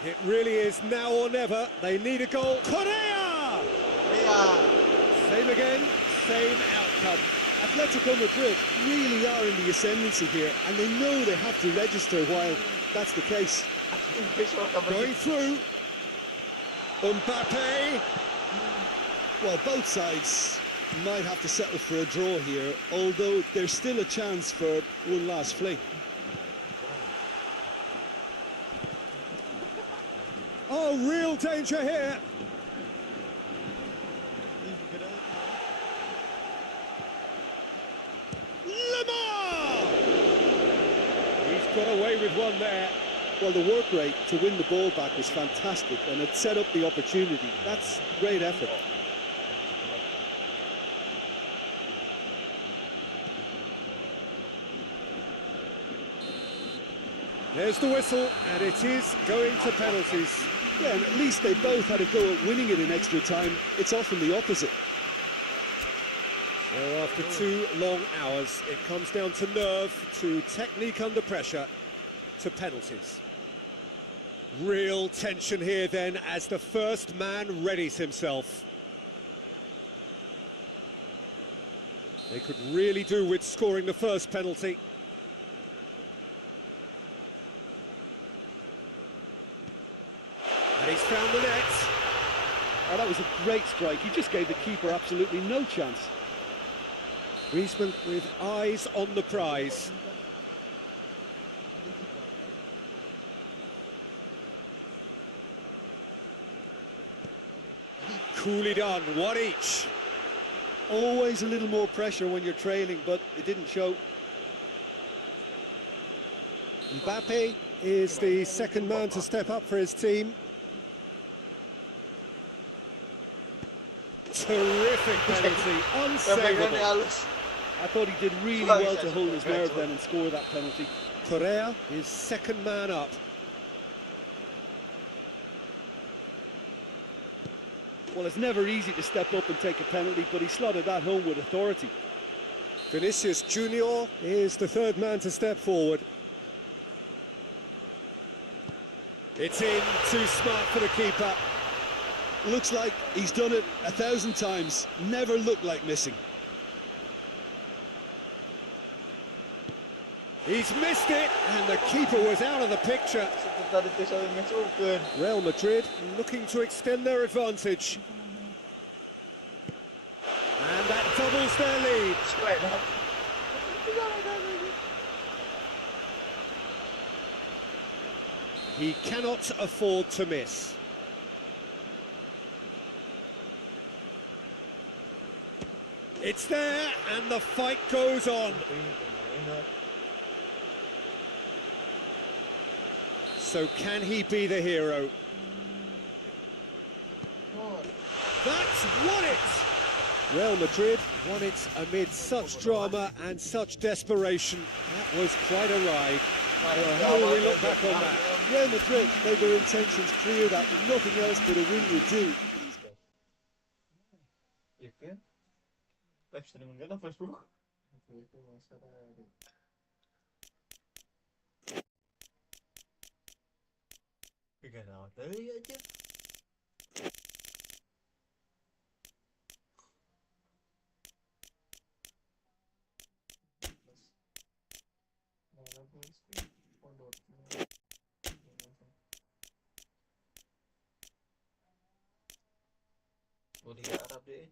It really is now or never. They need a goal. Correa! Same again, same outcome. Atletico Madrid really are in the ascendancy here, and they know they have to register while that's the case. Going through. Mbappe. Well, both sides might have to settle for a draw here, although there's still a chance for one last fling. Oh, real danger here. Lamar! He's got away with one there. Well, the work rate to win the ball back was fantastic, and it set up the opportunity. That's great effort. There's the whistle, and it is going to penalties. Yeah, and at least they both had a go at winning it in extra time. It's often the opposite. So after 2 long hours, it comes down to nerve, to technique under pressure, to penalties. Real tension here then as the first man readies himself. They could really do with scoring the first penalty. And he's found the net. Oh, that was a great strike. He just gave the keeper absolutely no chance. Griezmann with eyes on the prize. Coolly done, one each. Always a little more pressure when you're trailing, but it didn't show. Mbappe is the second man to step up for his team. Terrific penalty, unsavable. I thought he did really well to hold his nerve then and score that penalty. Correa is second man up. Well, it's never easy to step up and take a penalty, but he slotted that home with authority. Vinicius Junior is the third man to step forward. It's in, too smart for the keeper. Looks like he's done it 1,000 times. Never looked like missing. He's missed it, and the keeper was out of the picture. Real Madrid looking to extend their advantage. And that doubles their lead. He cannot afford to miss. It's there, and the fight goes on. So can he be the hero? That's won it! Real Madrid won it amid such drama and such desperation. That was quite a ride. How will we look back on that? Real Madrid made their intentions clear that nothing else but a win would do. Liga Arab deh.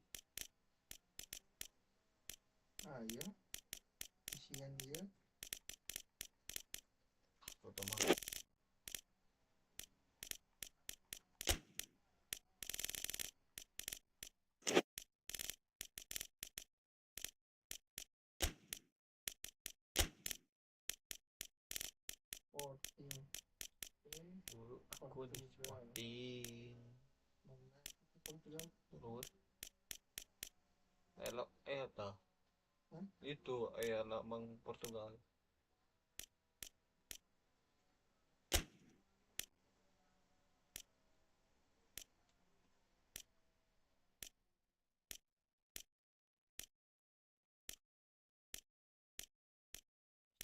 Ah iya, kesian dia. Terutama Sporting. dulu aku di Sporting terus elok ta itu anak mang Portugal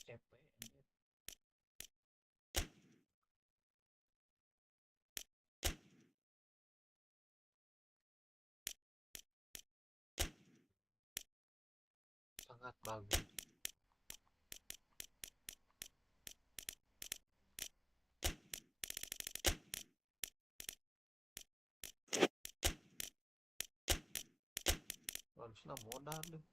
CP sangat bagus. Harusnya modal deh.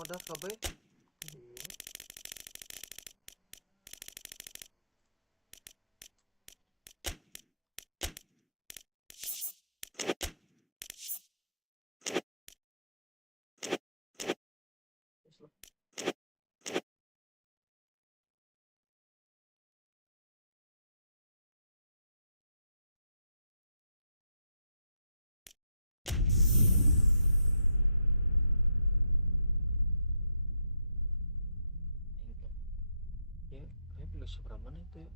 ngodas kabeh. Kayak belum seberapa menit tuh ya.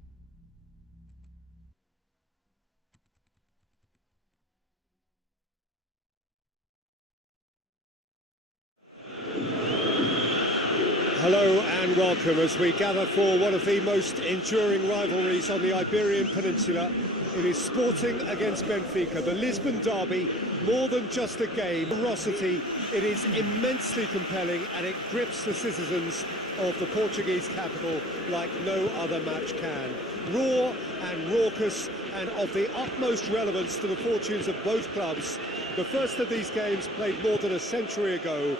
Hello and welcome as we gather for one of the most enduring rivalries on the Iberian Peninsula. It is Sporting against Benfica, the Lisbon derby, more than just a game. Ferocity, it is immensely compelling and it grips the citizens of the Portuguese capital like no other match can. Raw and raucous and of the utmost relevance to the fortunes of both clubs. The first of these games played more than a century ago,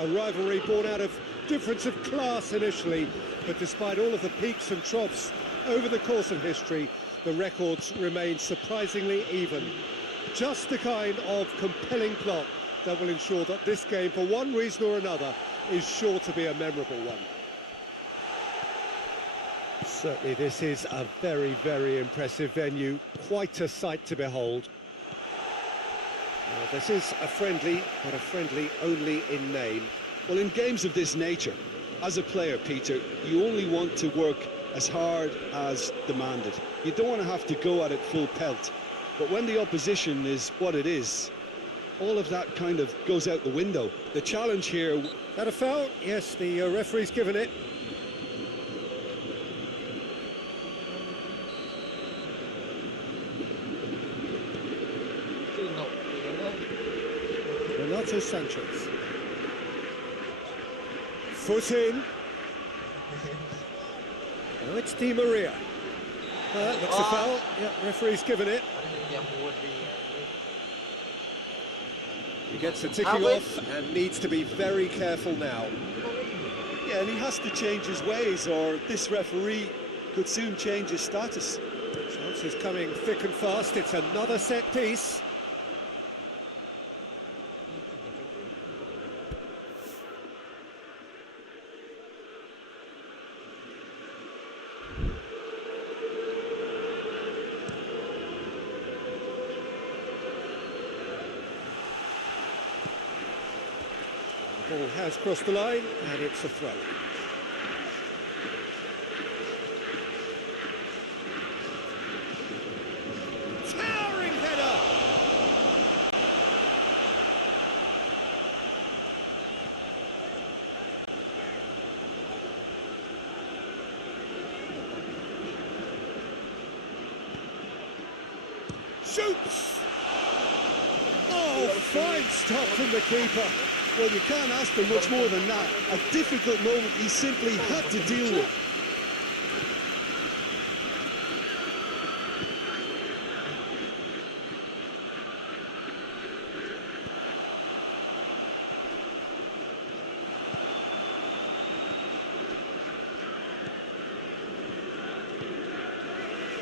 a rivalry born out of difference of class initially, but despite all of the peaks and troughs over the course of history, the records remain surprisingly even. Just the kind of compelling plot that will ensure that this game, for one reason or another, is sure to be a memorable one. Certainly this is a very, very impressive venue, quite a sight to behold. Now, this is a friendly, but a friendly only in name. Well, in games of this nature, as a player, Peter, you only want to work as hard as demanded. You don't want to have to go at it full pelt. But when the opposition is what it is, all of that kind of goes out the window. The challenge here... That a foul? Yes, the referee's given it. Renato Sanchez. Foot in. Oh, it's Di Maria. Looks a foul. Yeah, referee's given it. He gets the ticking off and needs to be very careful now. Yeah, and he has to change his ways, or this referee could soon change his status. Chances coming thick and fast. It's another set piece. Ball has crossed the line, and it's a throw. Towering header! Shoots! Oh, fine stop from the keeper. Well, you can't ask for much more than that. A difficult moment he simply had to deal with.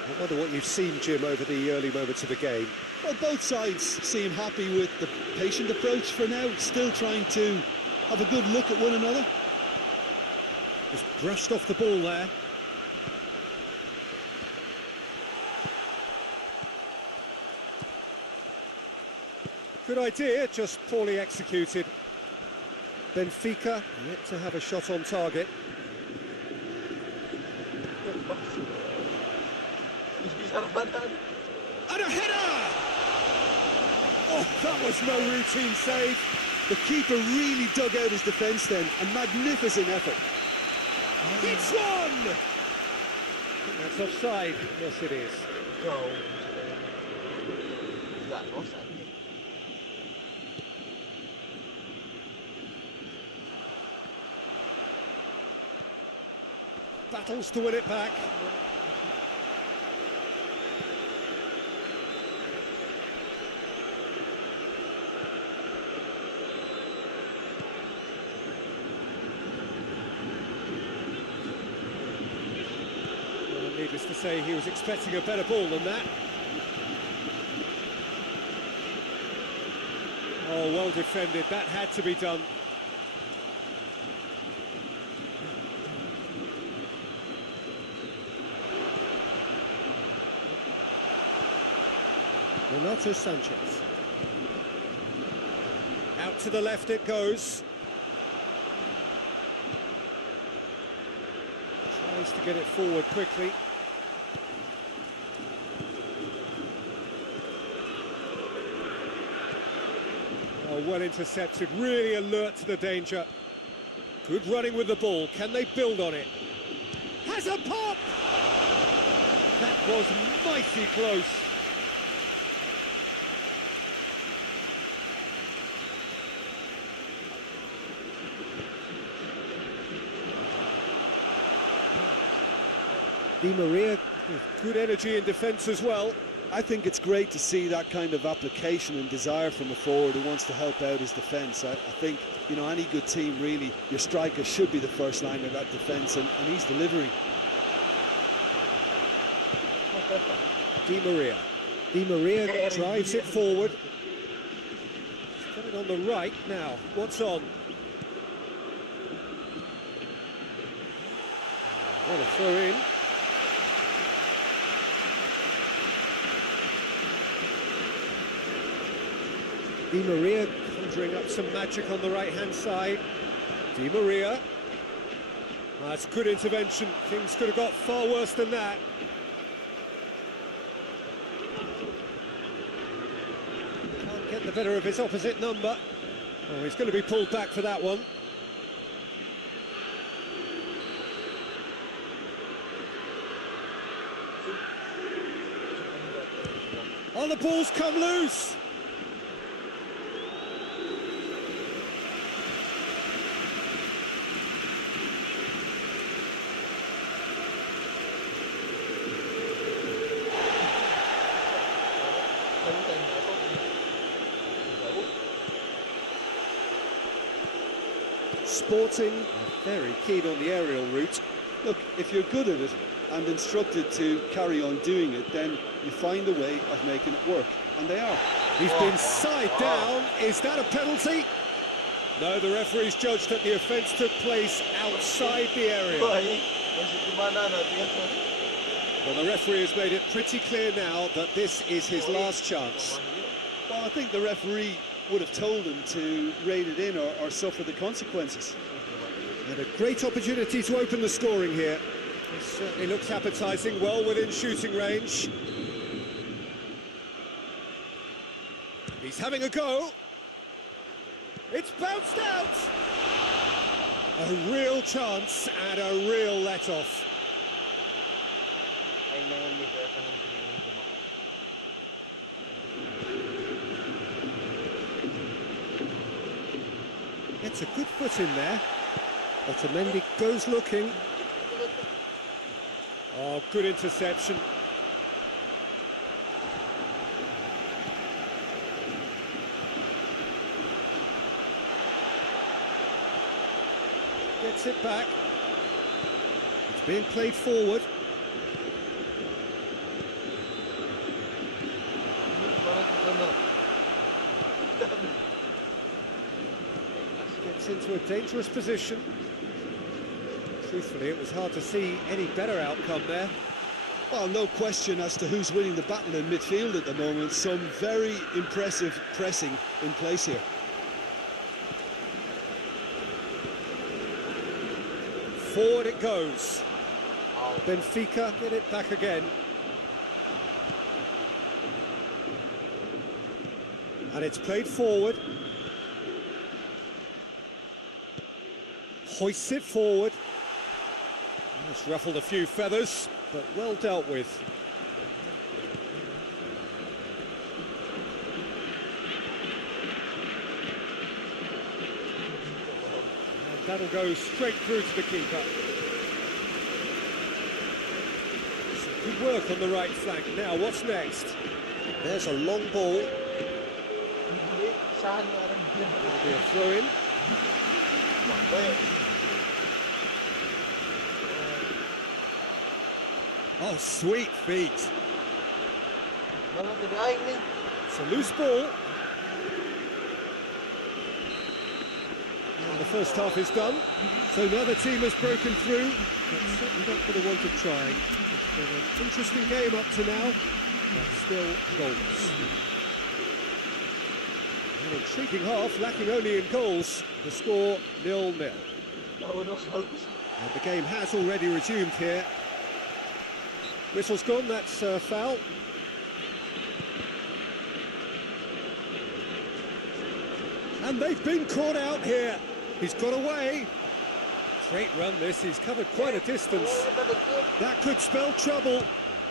I wonder what you've seen, Jim, over the early moments of the game. Well, both sides seem happy with the patient approach for now, still trying to have a good look at one another. Just brushed off the ball there. Good idea, just poorly executed. Benfica yet to have a shot on target. And a header! Oh, that was no routine save. The keeper really dug out his defence then. A magnificent effort. It's one! I think that's offside. Yes, it is. Enggak offside. Battles to win it back. Needless to say, he was expecting a better ball than that. Oh, well defended. That had to be done. Renato Sanchez. Out to the left it goes. Tries to get it forward quickly. Oh, well intercepted, really alert to the danger. Good running with the ball. Can they build on it? Has a pop! That was mighty close. Di Maria with good energy in defence as well. I think it's great to see that kind of application and desire from a forward who wants to help out his defence. I think, you know, any good team really, your striker should be the first line of that defence, and he's delivering. Di Maria. Di Maria drives it forward. He's got it on the right now. What's on? What a throw in. Di Maria conjuring up some magic on the right-hand side. Di Maria. That's good intervention. Things could have got far worse than that. Can't get the better of his opposite number. Oh, he's going to be pulled back for that one. Oh, the ball's come loose. Sporting, Very keen on the aerial route. look, if you're good at it and instructed to carry on doing it, then you find a way of making it work, and they are. He's been side down. Is that a penalty? No, the referee's judged that the offence took place outside the area. Well, the referee has made it pretty clear now that this is his last chance. Well, I think the referee would have told him to rein it in or suffer the consequences. And a great opportunity to open the scoring here. This certainly looks appetising, well within shooting range. He's having a go. It's bounced out! A real chance and a real let-off. Gets a good foot in there. Otamendi goes looking. Oh, good interception. Gets it back. It's being played forward. Gets into a dangerous position. Truthfully, it was hard to see any better outcome there. Well, no question as to who's winning the battle in midfield at the moment. Some very impressive pressing in place here. Forward it goes. Benfica get it back again. And it's played forward. Hoists it forward. It's ruffled a few feathers, but well dealt with. And that'll go straight through to the keeper. Some good work on the right flank. Now, what's next? There's a long ball. That'll be a throw-in. Oh, sweet feet. Malah tidak aing nih. It's a loose ball. And the first half is done. So now the team has broken through. But certainly not for the want of trying. It's been an interesting game up to now. But still goals. An intriguing half, lacking only in goals. The score 0-0. And the game has already resumed here. Whistle's gone, that's a foul. And they've been caught out here. He's got away. Great run this, he's covered quite a distance. That could spell trouble.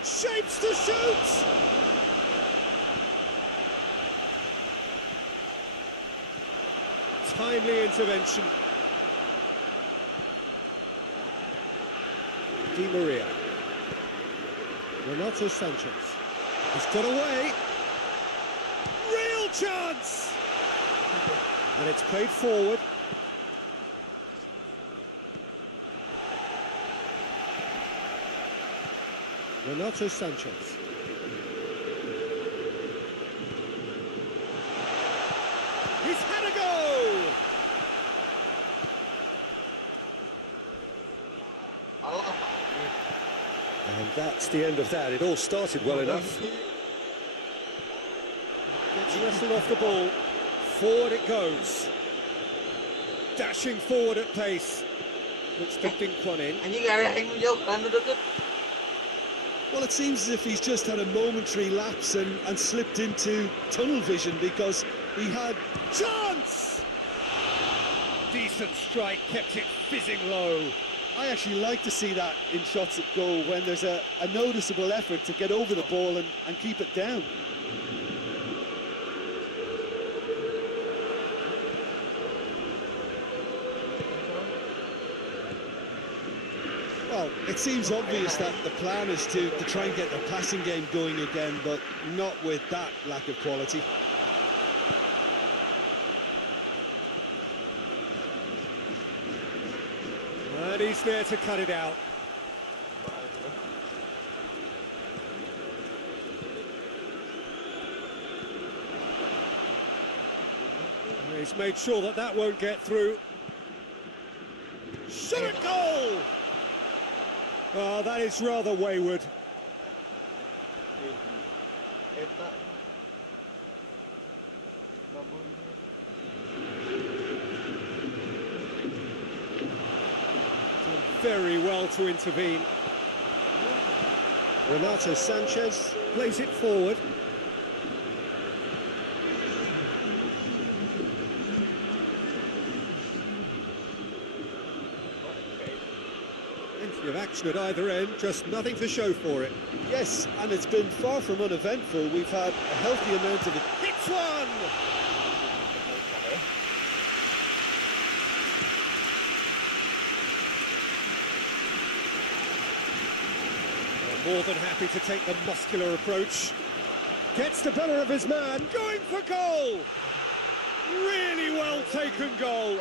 Shapes to shoot! Timely intervention. Di Maria. Renato Sanchez. He's got away. Real chance! And it's played forward. Renato Sanchez. He's had a go! And that's the end of that. It all started well enough. Gets wrestled off the ball. Forward it goes. Dashing forward at pace. Looks to dink one in. Anjing gak ada yang menjauh karena deket. Well, it seems as if he's just had a momentary lapse and slipped into tunnel vision because he had chance! Decent strike, kept it fizzing low. I actually like to see that in shots at goal when there's a noticeable effort to get over the ball and keep it down. Well, it seems obvious that the plan is to try and get the passing game going again, but not with that lack of quality. And he's there to cut it out. He's made sure that that won't get through. Shot at goal! Oh, that is rather wayward. Done very well to intervene. Renato Sanchez plays it forward. Plenty of action at either end, just nothing to show for it. Yes, and it's been far from uneventful. We've had a healthy amount of it. Hits one! More than happy to take the muscular approach. Gets the better of his man, going for goal! Really well taken goal.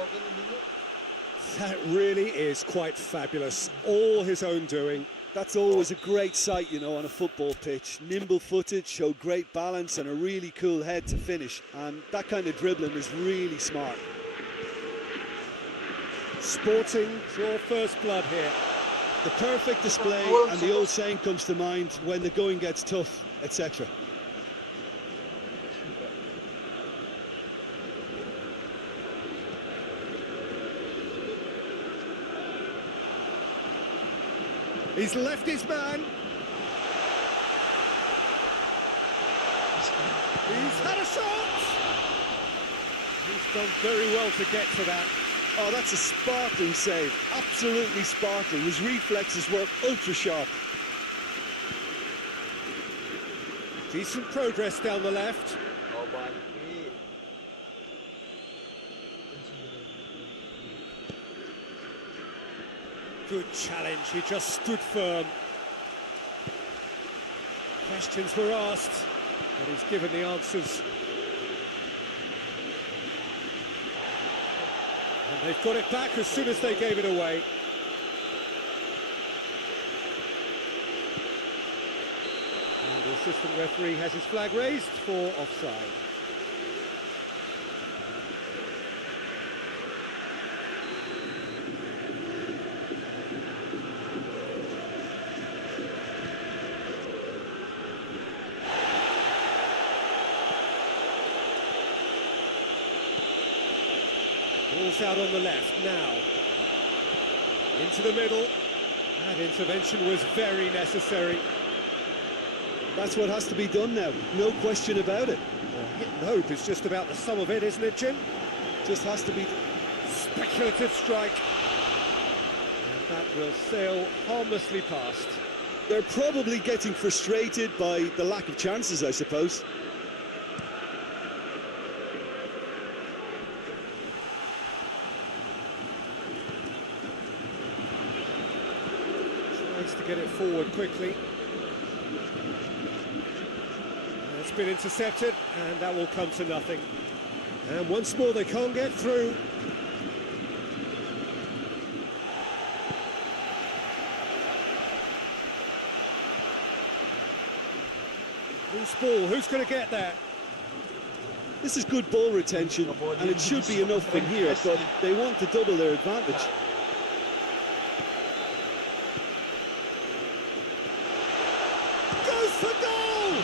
That really is quite fabulous. All his own doing. That's always a great sight, you know, on a football pitch. Nimble-footed, showed great balance and a really cool head to finish. And that kind of dribbling is really smart. Sporting draw first blood here. The perfect display, and the old saying comes to mind, when the going gets tough, etc. He's left his man. He's had a shot. He's done very well to get to that. Oh, that's a sparkling save. Absolutely sparkling. His reflexes were ultra sharp. Decent progress down the left. Good challenge, he just stood firm. Questions were asked, but he's given the answers. And they've got it back as soon as they gave it away. The assistant referee has his flag raised for offside. Ball's out on the left now. Into the middle. That intervention was very necessary. That's what has to be done now, no question about it. Well, hit and hope is just about the sum of it, isn't it, Jim? Just has to be. Speculative strike. And that will sail harmlessly past. They're probably getting frustrated by the lack of chances, I suppose. Tries to get it forward quickly. It's been intercepted, and that will come to nothing. And once more, they can't get through. Loose ball, who's going to get that? This is good ball retention, and it should be enough from here, but they want to double their advantage. Goes for goal!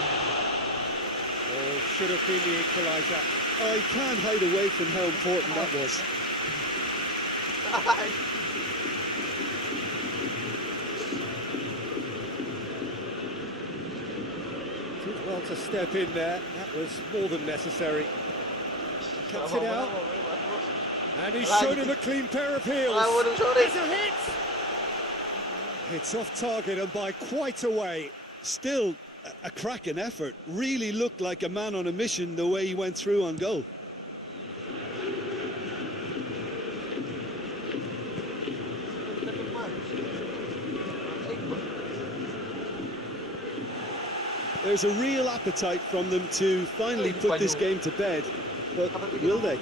Oh, should have been the equaliser. I can't hide away from how important that was. Did well to step in there. That was more than necessary. Cuts it out. And he's shown him a clean pair of heels. It's a hit! It's off target and by quite a way. Still, a cracking effort. Really looked like a man on a mission the way he went through on goal. There's a real appetite from them to finally put this game to bed, but will they?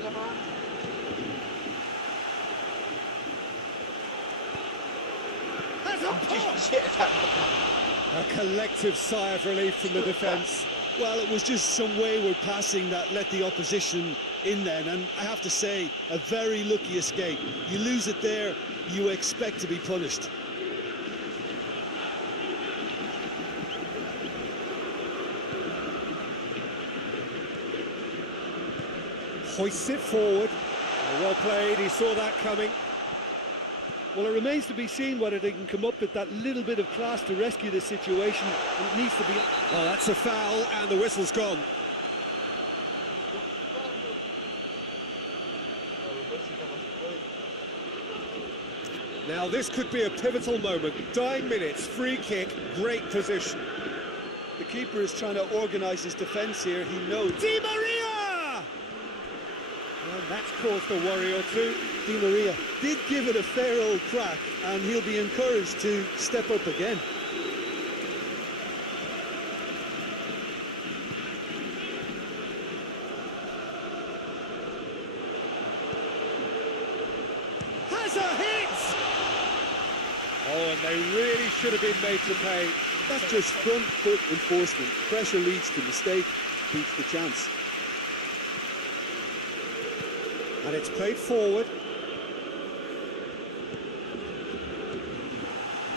A collective sigh of relief from the defence. Well, it was just some wayward passing that let the opposition in then, and I have to say, a very lucky escape. You lose it there, you expect to be punished. Hoists it forward. Well played, he saw that coming. Well, it remains to be seen whether they can come up with that little bit of class to rescue this situation. And it needs to be. Oh, that's a foul, and the whistle's gone. Now this could be a pivotal moment. Dying minutes, free kick, great position. The keeper is trying to organise his defence here. He knows. Di Maria! And that's caused a worry or two. Di Maria did give it a fair old crack, and he'll be encouraged to step up again. Has a hit! Oh, and they really should have been made to pay. That's just front foot enforcement. Pressure leads to mistake, beats the chance. And it's played forward.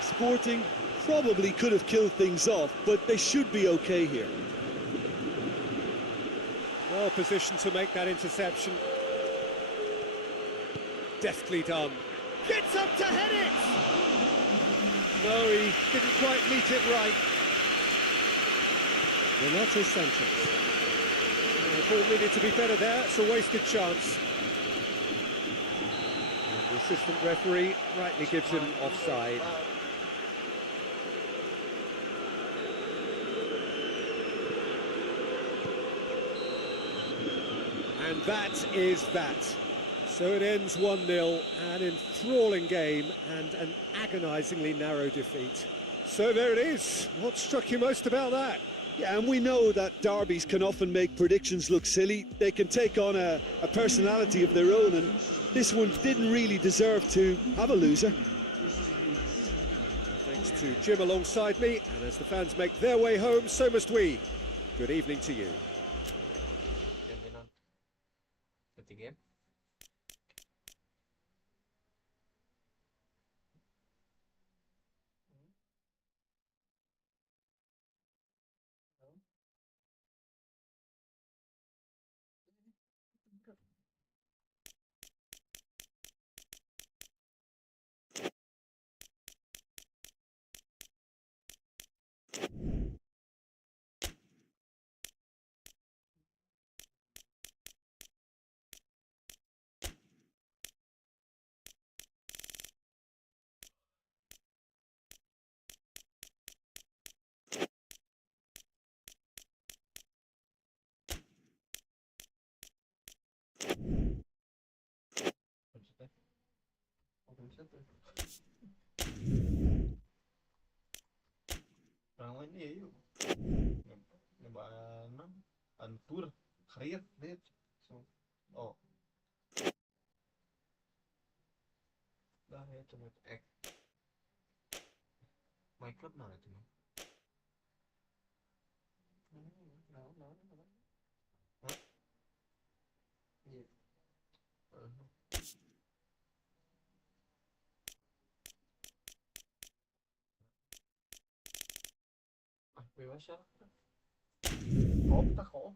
Sporting probably could have killed things off, but they should be okay here. Well positioned to make that interception. Deftly done. Gets up to head it! No, he didn't quite meet it right. Renato Sanchez. The ball needed to be better there. It's a wasted chance. And the assistant referee rightly gives him offside. And that is that. So it ends 1-0, an enthralling game and an agonisingly narrow defeat. So there it is. What struck you most about that? Yeah, and we know that derbies can often make predictions look silly. They can take on a personality of their own, and this one didn't really deserve to have a loser. Thanks to Jim alongside me, and as the fans make their way home, so must we. Good evening to you. Ganti non. Ganti game. Orang lain ya yuk. Nyoba antur, karir, deh. Oh, dah ya cuma my club mana itu? Hah? Iya. Bebas ya. Oh, tak kok.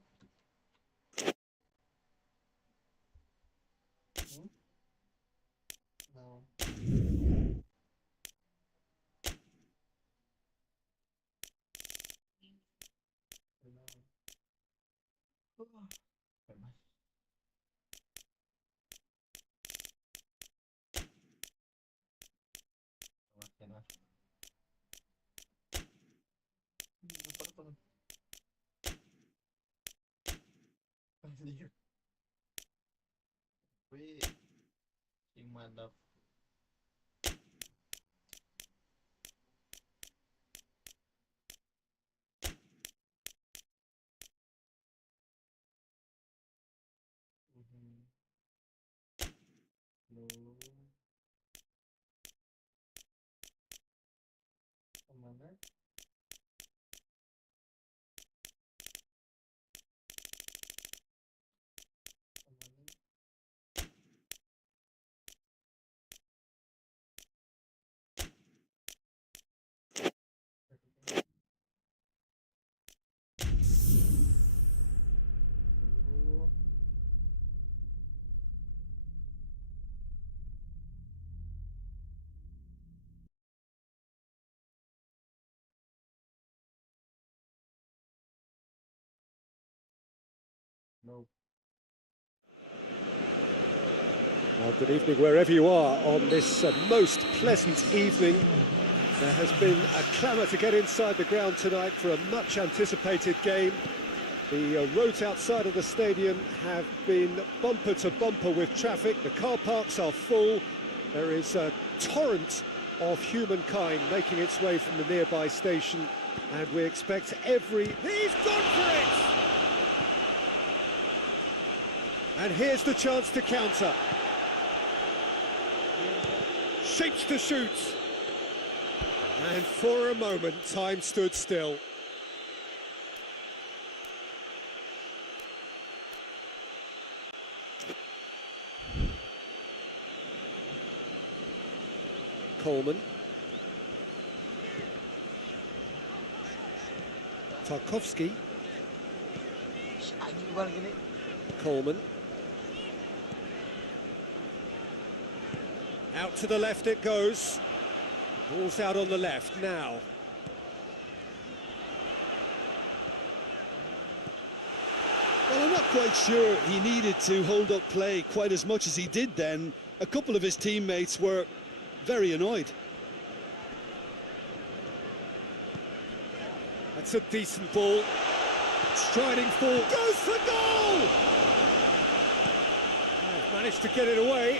No. Bebas. Bebas. Anjir. Wih, mantap. Kemana? No. Well, good evening wherever you are on this most pleasant evening. There has been a clamour to get inside the ground tonight for a much anticipated game. The roads outside of the stadium have been bumper to bumper with traffic. The car parks are full. There is a torrent of humankind making its way from the nearby station, and we expect every... He's gone for it! And here's the chance to counter. Shapes to shoot. And for a moment, time stood still. Coleman. Tarkovsky. Coleman. Out to the left it goes. Ball's out on the left now. Well, I'm not quite sure he needed to hold up play quite as much as he did then. A couple of his teammates were very annoyed. That's a decent ball. Striding forward. Goes for goal! Oh, managed to get it away.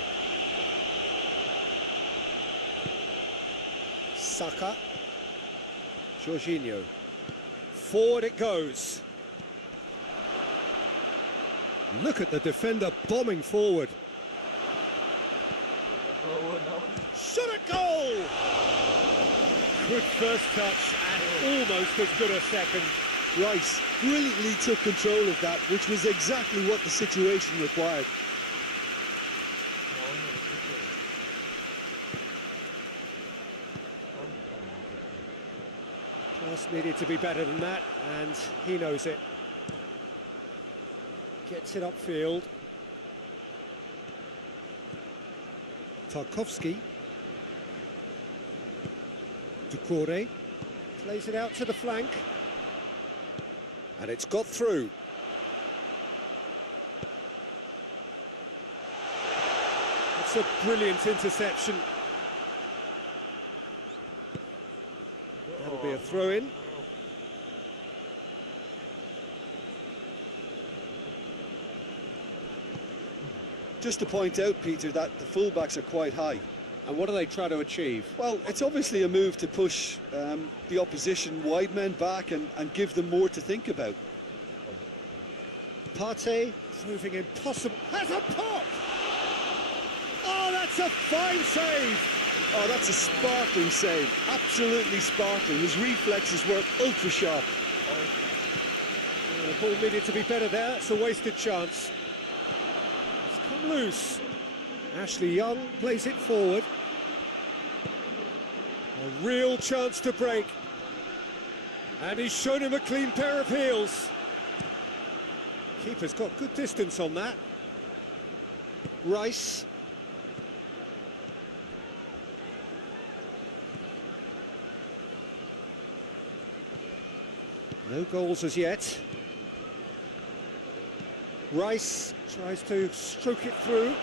Saka. Jorginho. Forward it goes. Look at the defender bombing forward. Shot a goal! Good first touch and almost as good a second. Rice brilliantly took control of that, which was exactly what the situation required. Pass needed to be better than that, and he knows it. Gets it upfield. Tarkovsky. Ducouré plays it out to the flank. And it's got through. It's a brilliant interception. That'll be a throw-in. Just to point out, Peter, that the fullbacks are quite high. And what do they try to achieve? Well, it's obviously a move to push the opposition wide men back and give them more to think about. Partey proving impossible. Has a pop! Oh, that's a fine save! Oh, that's a sparkling save. Absolutely sparkling. His reflexes work ultra sharp. The ball needed to be better there. It's a wasted chance. It's come loose. Ashley Young plays it forward. A real chance to break. And he's shown him a clean pair of heels. Keeper's got good distance on that. Rice. No goals as yet. Rice tries to stroke it through.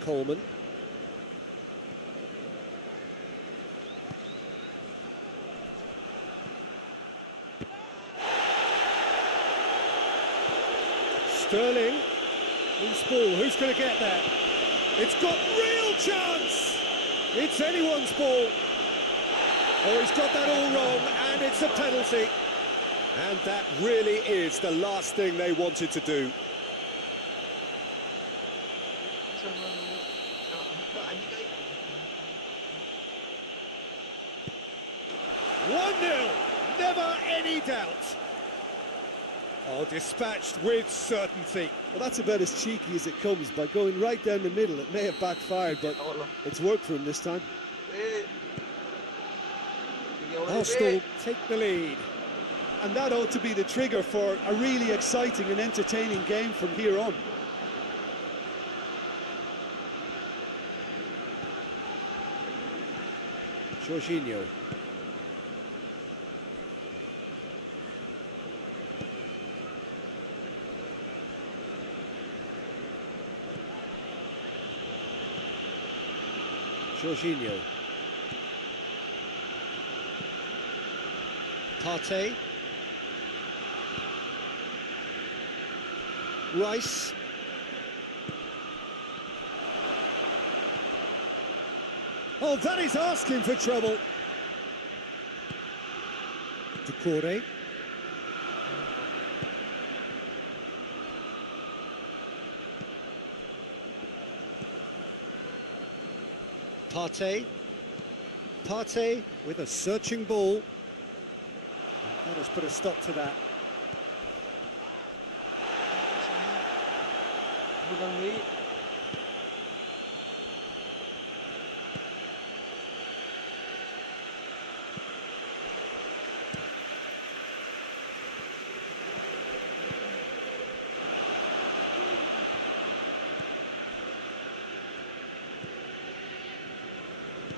Coleman. Sterling. Loose ball. Who's going to get that? It's got real chance! It's anyone's ball. Oh, he's got that all wrong, and it's a penalty. And that really is the last thing they wanted to do. 1-0, never any doubt. Oh, dispatched with certainty. Well, that's about as cheeky as it comes. By going right down the middle, it may have backfired, but it's worked for him this time. Arsenal take the lead. And that ought to be the trigger for a really exciting and entertaining game from here on. Jorginho. Jorginho. Partey. Rice. Oh, that is asking for trouble. Ducouré. Partey. Partey with a searching ball. Let us put a stop to that.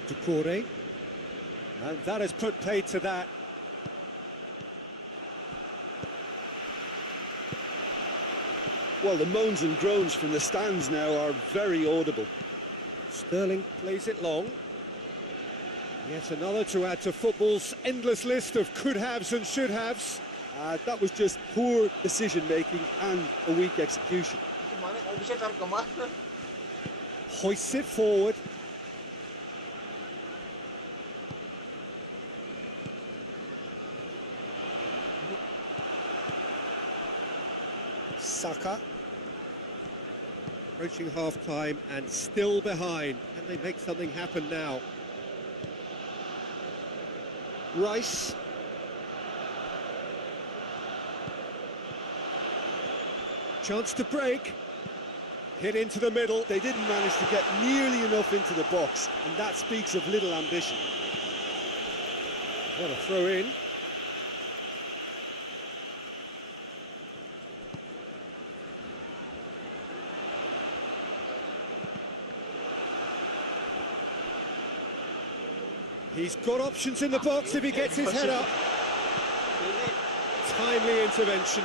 Ducouré. And that has put paid to that. Well, the moans and groans from the stands now are very audible. Sterling plays it long. Yet another to add to football's endless list of could-haves and should-haves. That was just poor decision-making and a weak execution. Hoists it forward. Saka. Approaching half-time and still behind. Can they make something happen now? Rice. Chance to break. Hit into the middle. They didn't manage to get nearly enough into the box, and that speaks of little ambition. What a throw in. He's got options in the box if he gets his head up. Timely intervention.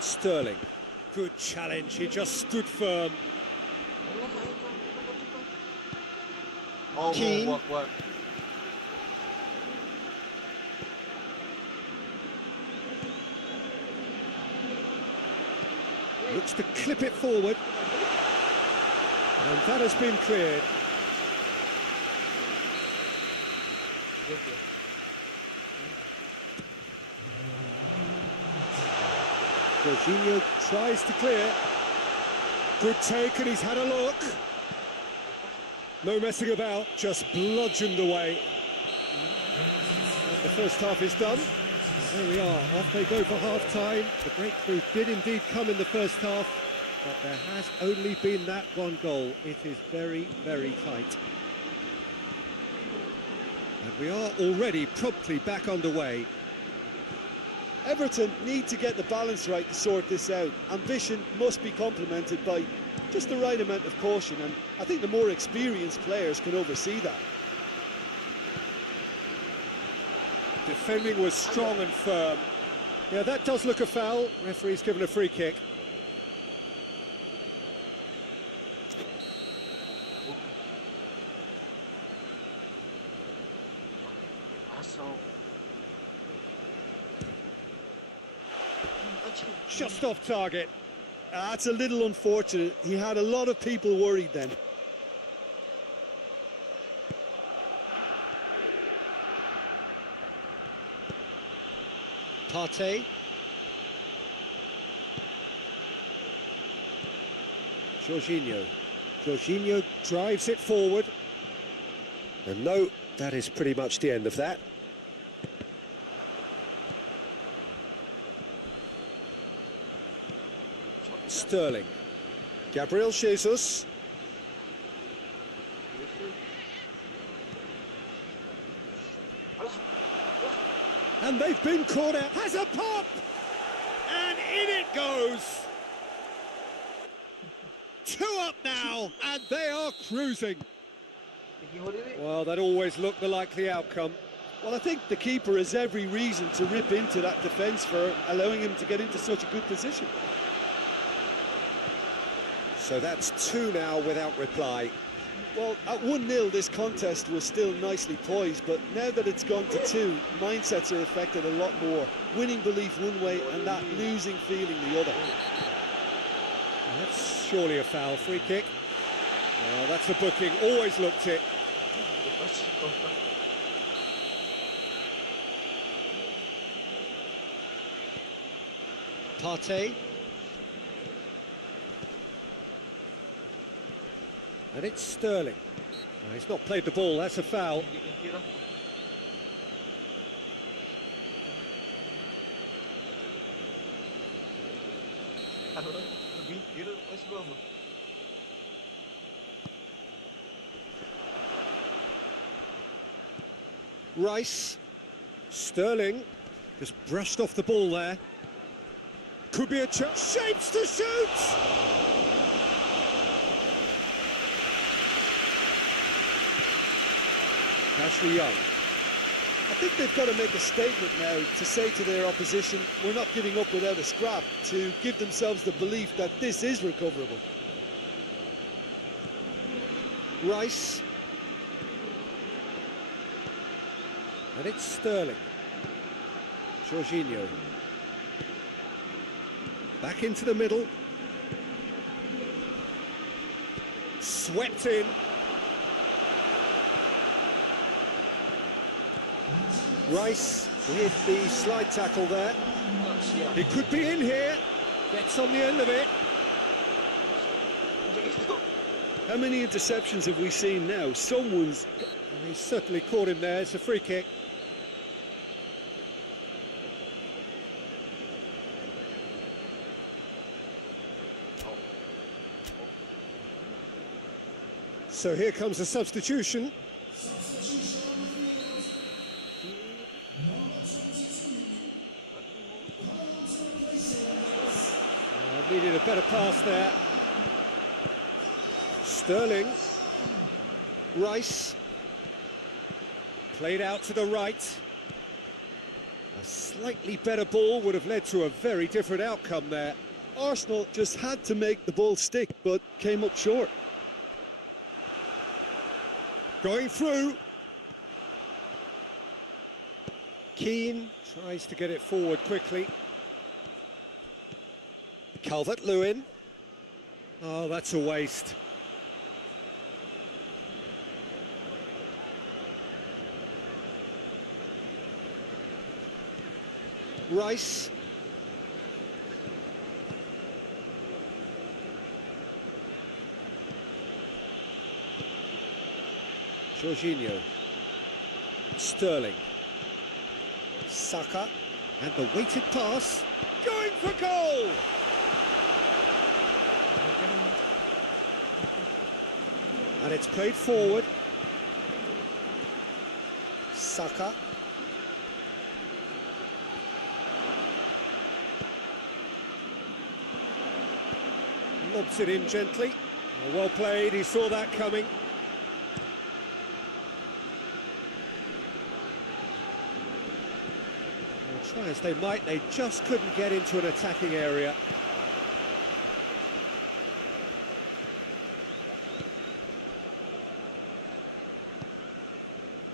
Sterling. Good challenge, he just stood firm. Oh, Keane. work. Looks to clip it forward. And that has been cleared. Jorginho tries to clear. Good take, and he's had a look. No messing about, just bludgeoned away. And the first half is done. And there we are, off they go for half-time. The breakthrough did indeed come in the first half, but there has only been that one goal. It is very, very tight. And we are already promptly back underway. Everton need to get the balance right to sort this out. Ambition must be complemented by just the right amount of caution, and I think the more experienced players can oversee that. Defending was strong and firm. Yeah, that does look a foul. Referee's given a free kick. Just off target. That's a little unfortunate. He had a lot of people worried then. Partey. Jorginho. Jorginho drives it forward. And no, that is pretty much the end of that. Sterling. Gabriel Jesus. And they've been caught out. Has a pop! And in it goes! 2 up now, and they are cruising. Well, that always looked the likely outcome. Well, I think the keeper has every reason to rip into that defence for allowing him to get into such a good position. So that's 2 now without reply. Well, at 1-0 this contest was still nicely poised, but now that it's gone to 2, mindsets are affected a lot more. Winning belief one way and that losing feeling the other. That's surely a foul. Free kick. Well, that's a booking. Always looked it. Partey. And it's Sterling. No, he's not played the ball, that's a foul. Rice. Sterling. Just brushed off the ball there. Could be a chance. Shapes to shoot! Ashley Young. I think they've got to make a statement now to say to their opposition, we're not giving up without a scrap, to give themselves the belief that this is recoverable. Rice. And it's Sterling. Jorginho. Back into the middle. Swept in. Rice with the slide tackle there. He could be in here. Gets on the end of it. How many interceptions have we seen now? Someone's... And he's certainly caught him there. It's a free kick. So here comes a substitution. Needed a better pass there. Sterling. Rice. Played out to the right. A slightly better ball would have led to a very different outcome there. Arsenal just had to make the ball stick, but came up short. Going through. Keane tries to get it forward quickly. Calvert-Lewin. Oh, that's a waste. Rice. Jorginho. Sterling. Saka. And the weighted pass. Going for goal! And it's played forward. Saka. Lobs it in gently. Well played, he saw that coming. Well, try as they might, they just couldn't get into an attacking area.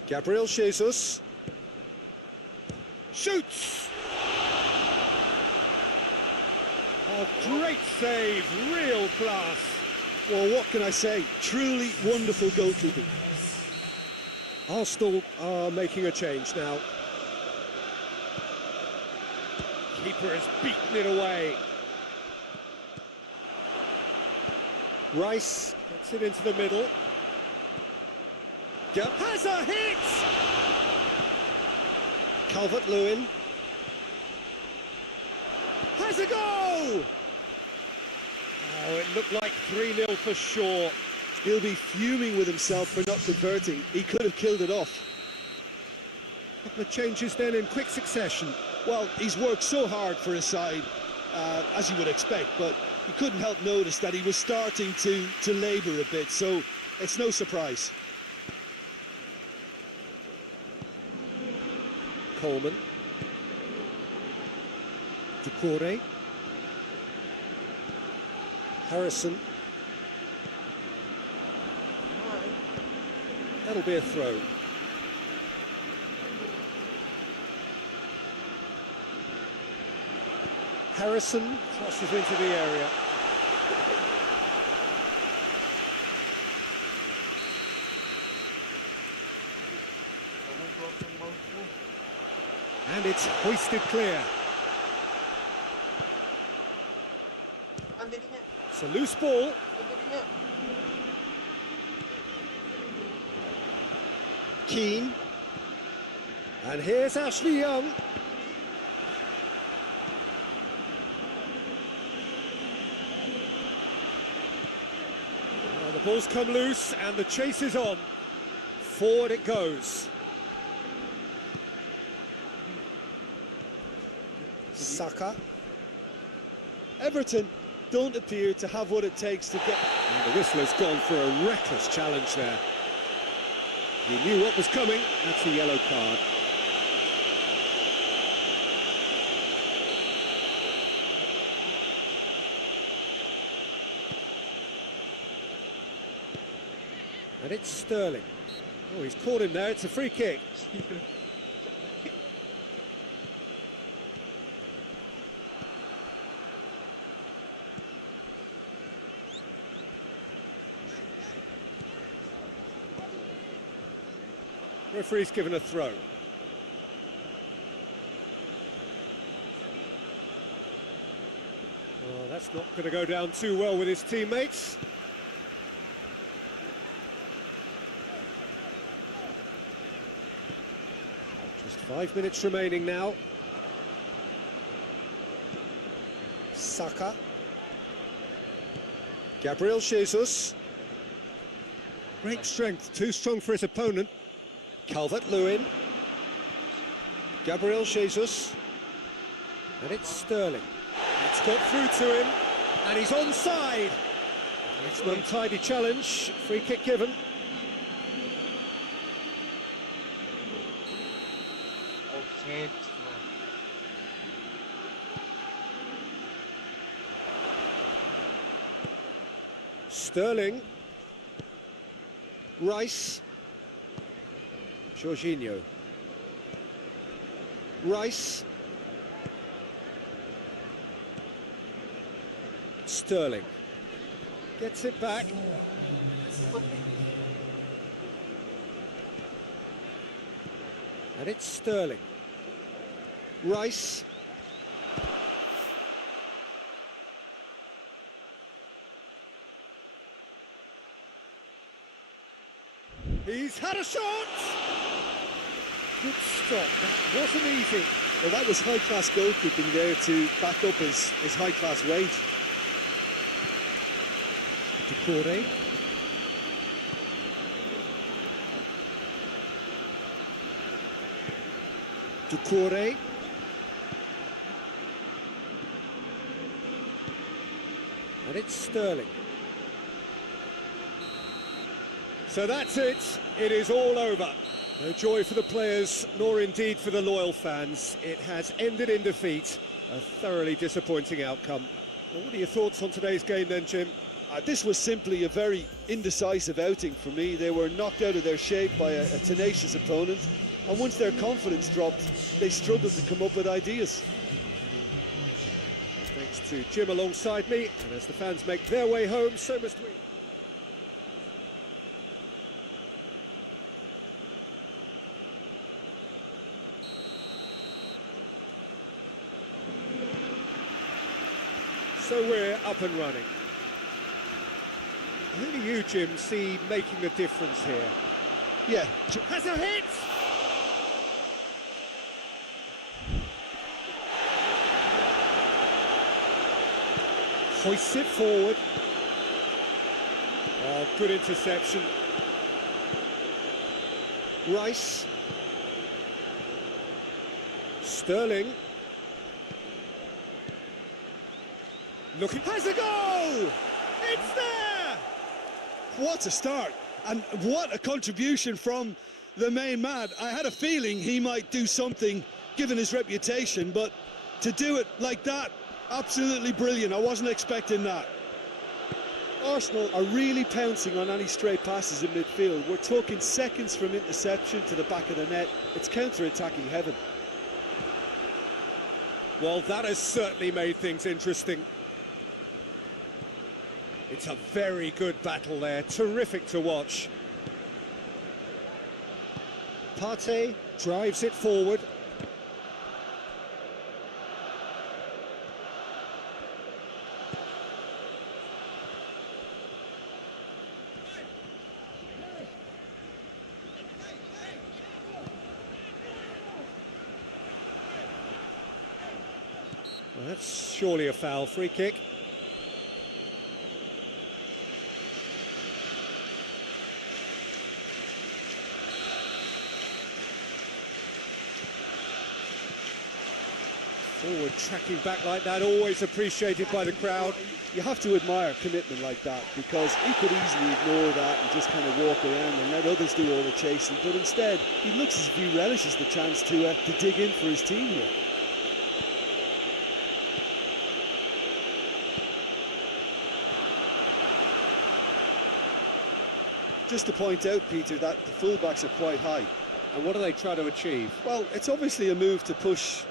Gabriel Jesus shoots! Oh, great save, real class. Well, what can I say? Truly wonderful goalkeeping. Arsenal are making a change now. Keeper has beaten it away. Rice gets it into the middle. Has a hit! Calvert-Lewin has a go! Oh, it looked like 3-0 for sure. He'll be fuming with himself for not converting. He could have killed it off. Couple of changes then in quick succession. Well, he's worked so hard for his side, as you would expect, but you couldn't help notice that he was starting to labour a bit, so it's no surprise. Coleman. Ducouré. Harrison. That'll be a throw. Harrison crosses into the area. And it's hoisted clear. It's a loose ball. Keane. And here's Ashley Young. Well, the ball's come loose and the chase is on. Forward it goes. Saka. Everton don't appear to have what it takes to get... And the whistler's gone for a reckless challenge there. He knew what was coming. That's a yellow card. And it's Sterling. Oh, he's caught him there. It's a free kick. Referee's given a throw. That's not going to go down too well with his teammates. Just 5 minutes remaining now. Saka. Gabriel Jesus. Great strength, too strong for his opponent. Calvert-Lewin. Gabriel Jesus. And it's Sterling. It's got through to him, and he's onside. It's an untidy challenge, free kick given. Oh shit. Sterling. Rice. Jorginho. Rice. Sterling. Gets it back. And it's Sterling. Rice. He's had a shot! Good stop, that wasn't easy. Well, that was high-class goalkeeping there to back up his high-class weight. Decore. Decore. And it's Sterling. So that's it. It is all over. No joy for the players, nor indeed for the loyal fans. It has ended in defeat. A thoroughly disappointing outcome. Well, what are your thoughts on today's game then, Jim? This was simply a very indecisive outing for me. They were knocked out of their shape by a tenacious opponent, and once their confidence dropped, they struggled to come up with ideas. Thanks to Jim alongside me, and as the fans make their way home, so must we. So we're up and running. Who do you, Jim, see making the difference here? Yeah, Has a hit! Hoists it forward. Oh, good interception. Rice. Sterling. Looking, has a goal! It's there! what a start, and what a contribution from the main man. I had a feeling he might do something given his reputation, but to do it like that, absolutely brilliant. I wasn't expecting that. Arsenal are really pouncing on any stray passes in midfield. We're talking seconds from interception to the back of the net. It's counter-attacking heaven. Well, that has certainly made things interesting. It's a very good battle there, terrific to watch. Partey drives it forward. Well, that's surely a foul, free kick. Forward tracking back like that, always appreciated by the crowd. You have to admire commitment like that, because he could easily ignore that and just kind of walk around and let others do all the chasing, but instead he looks as if he relishes the chance to dig in for his team here. Just to point out, Peter, that the fullbacks are quite high. And what do they try to achieve? Well, it's obviously a move to push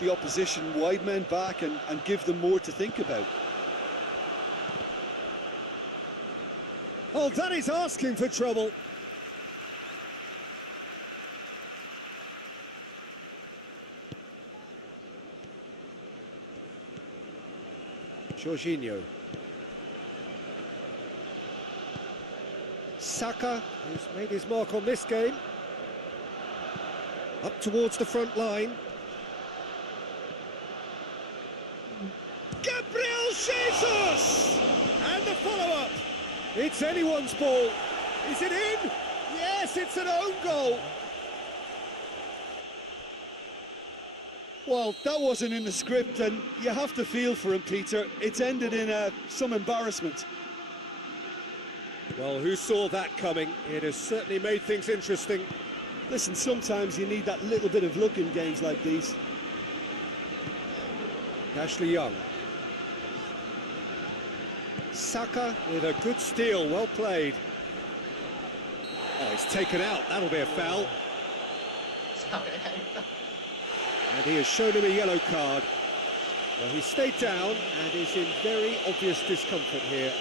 the opposition wide men back and give them more to think about. Oh, that is asking for trouble. Jorginho. Saka, who's made his mark on this game. Up towards the front line. Gabriel Jesus! And the follow-up. It's anyone's ball. Is it in? Yes, it's an own goal. Well, that wasn't in the script, and you have to feel for him, Peter. It's ended in some embarrassment. Well, who saw that coming? It has certainly made things interesting. Listen, sometimes you need that little bit of luck in games like these. Ashley Young. Saka with a good steal, well played. Oh, it's taken out, that'll be a foul. And he has shown him a yellow card. Well, he stayed down and is in very obvious discomfort here.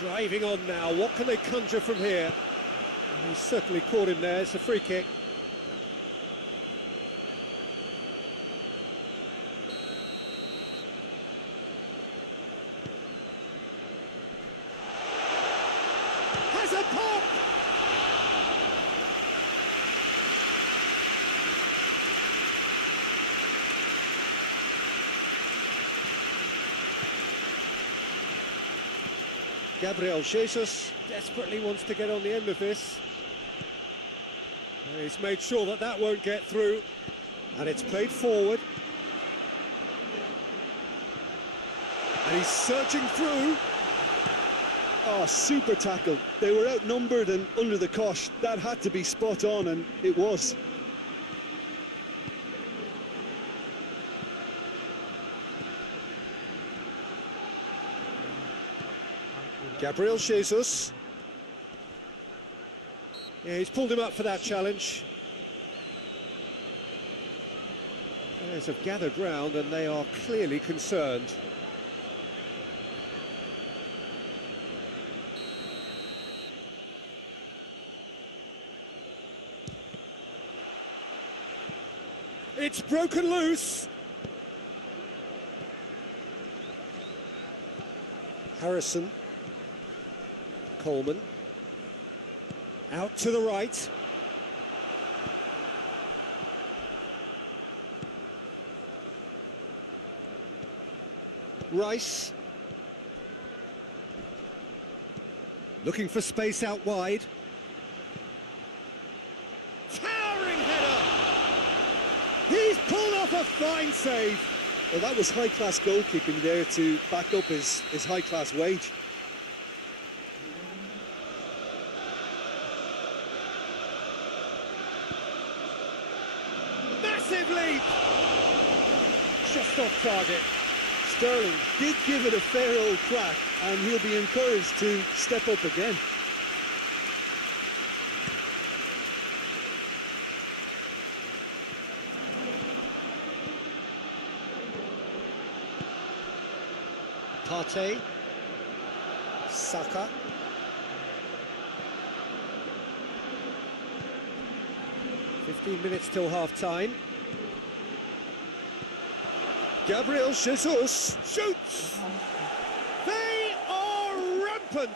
Driving on now, what can they conjure from here? He's certainly caught him there, it's a free kick. Has a pop! Gabriel Jesus desperately wants to get on the end of this. He's made sure that that won't get through, and it's played forward. And he's searching through. Oh, super tackle. They were outnumbered and under the cosh. That had to be spot on, and it was. Gabriel Jesus. Yeah, he's pulled him up for that challenge. Players have gathered round and they are clearly concerned. It's broken loose. Harrison. Coleman. Out to the right. Rice. Looking for space out wide. Towering header! He's pulled off a fine save. Well, that was high-class goalkeeping there to back up his high-class wage. Massive leap! Just off target. Sterling did give it a fair old crack, and he'll be encouraged to step up again. Partey. Saka. Minutes till half-time. Gabriel Jesus shoots! They are rampant!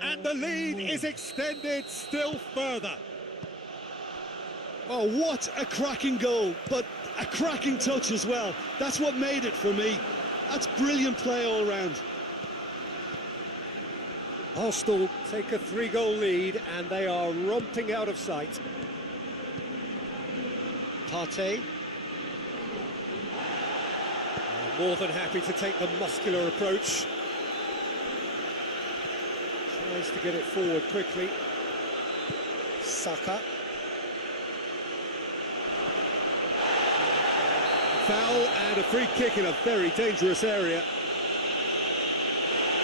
And the lead is extended still further. Oh, what a cracking goal, but a cracking touch as well. That's what made it for me. That's brilliant play all round. Arsenal take a 3-goal lead and they are romping out of sight. Partey. More than happy to take the muscular approach. Tries to get it forward quickly. Saka. Foul and a free kick in a very dangerous area.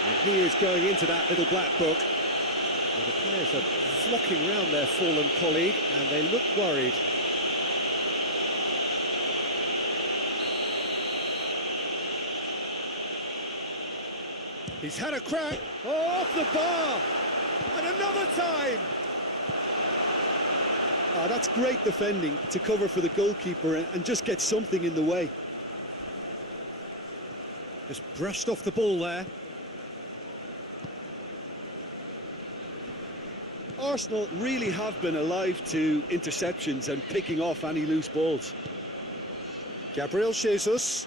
And he is going into that little black book. And the players are flocking round their fallen colleague and they look worried. He's had a crack. Oh, off the bar. And another time. Ah, that's great defending to cover for the goalkeeper and just get something in the way. Just brushed off the ball there. Arsenal really have been alive to interceptions and picking off any loose balls. Gabriel Jesus.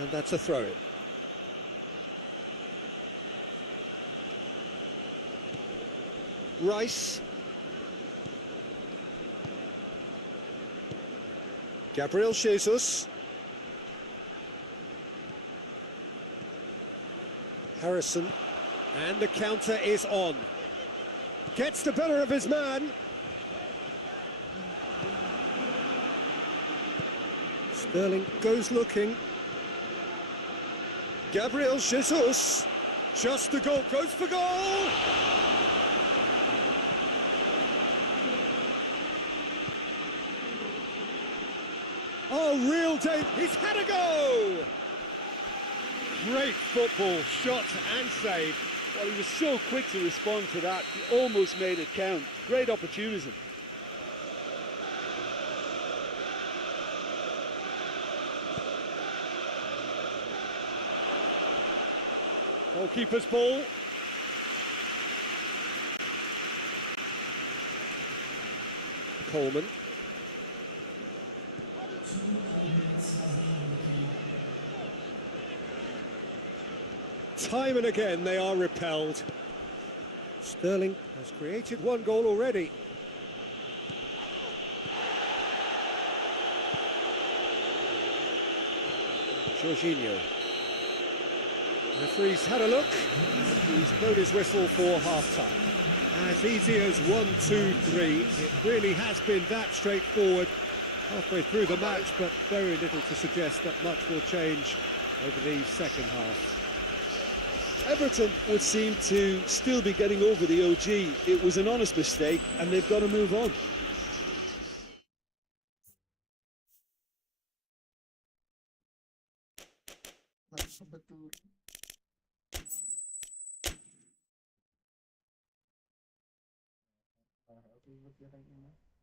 And that's a throw-in. Rice. Gabriel Jesus. Harrison. And the counter is on. Gets the better of his man. Sterling goes looking. Gabriel Jesus. Just the goal. Goes for goal. Oh, real danger. He's had a go. Great football, shot and save. Well, he was so quick to respond to that, he almost made it count. Great opportunism. Goalkeeper's ball. Coleman. Time and again they are repelled. Sterling has created one goal already. Jorginho. Referee's had a look, and he's blown his whistle for half-time. As easy as 1, 2, 3. It really has been that straightforward halfway through the match, but very little to suggest that much will change over the second half. Everton would seem to still be getting over the OG. It was an honest mistake, and they've got to move on. Betul. Ribet ya kayaknya mah.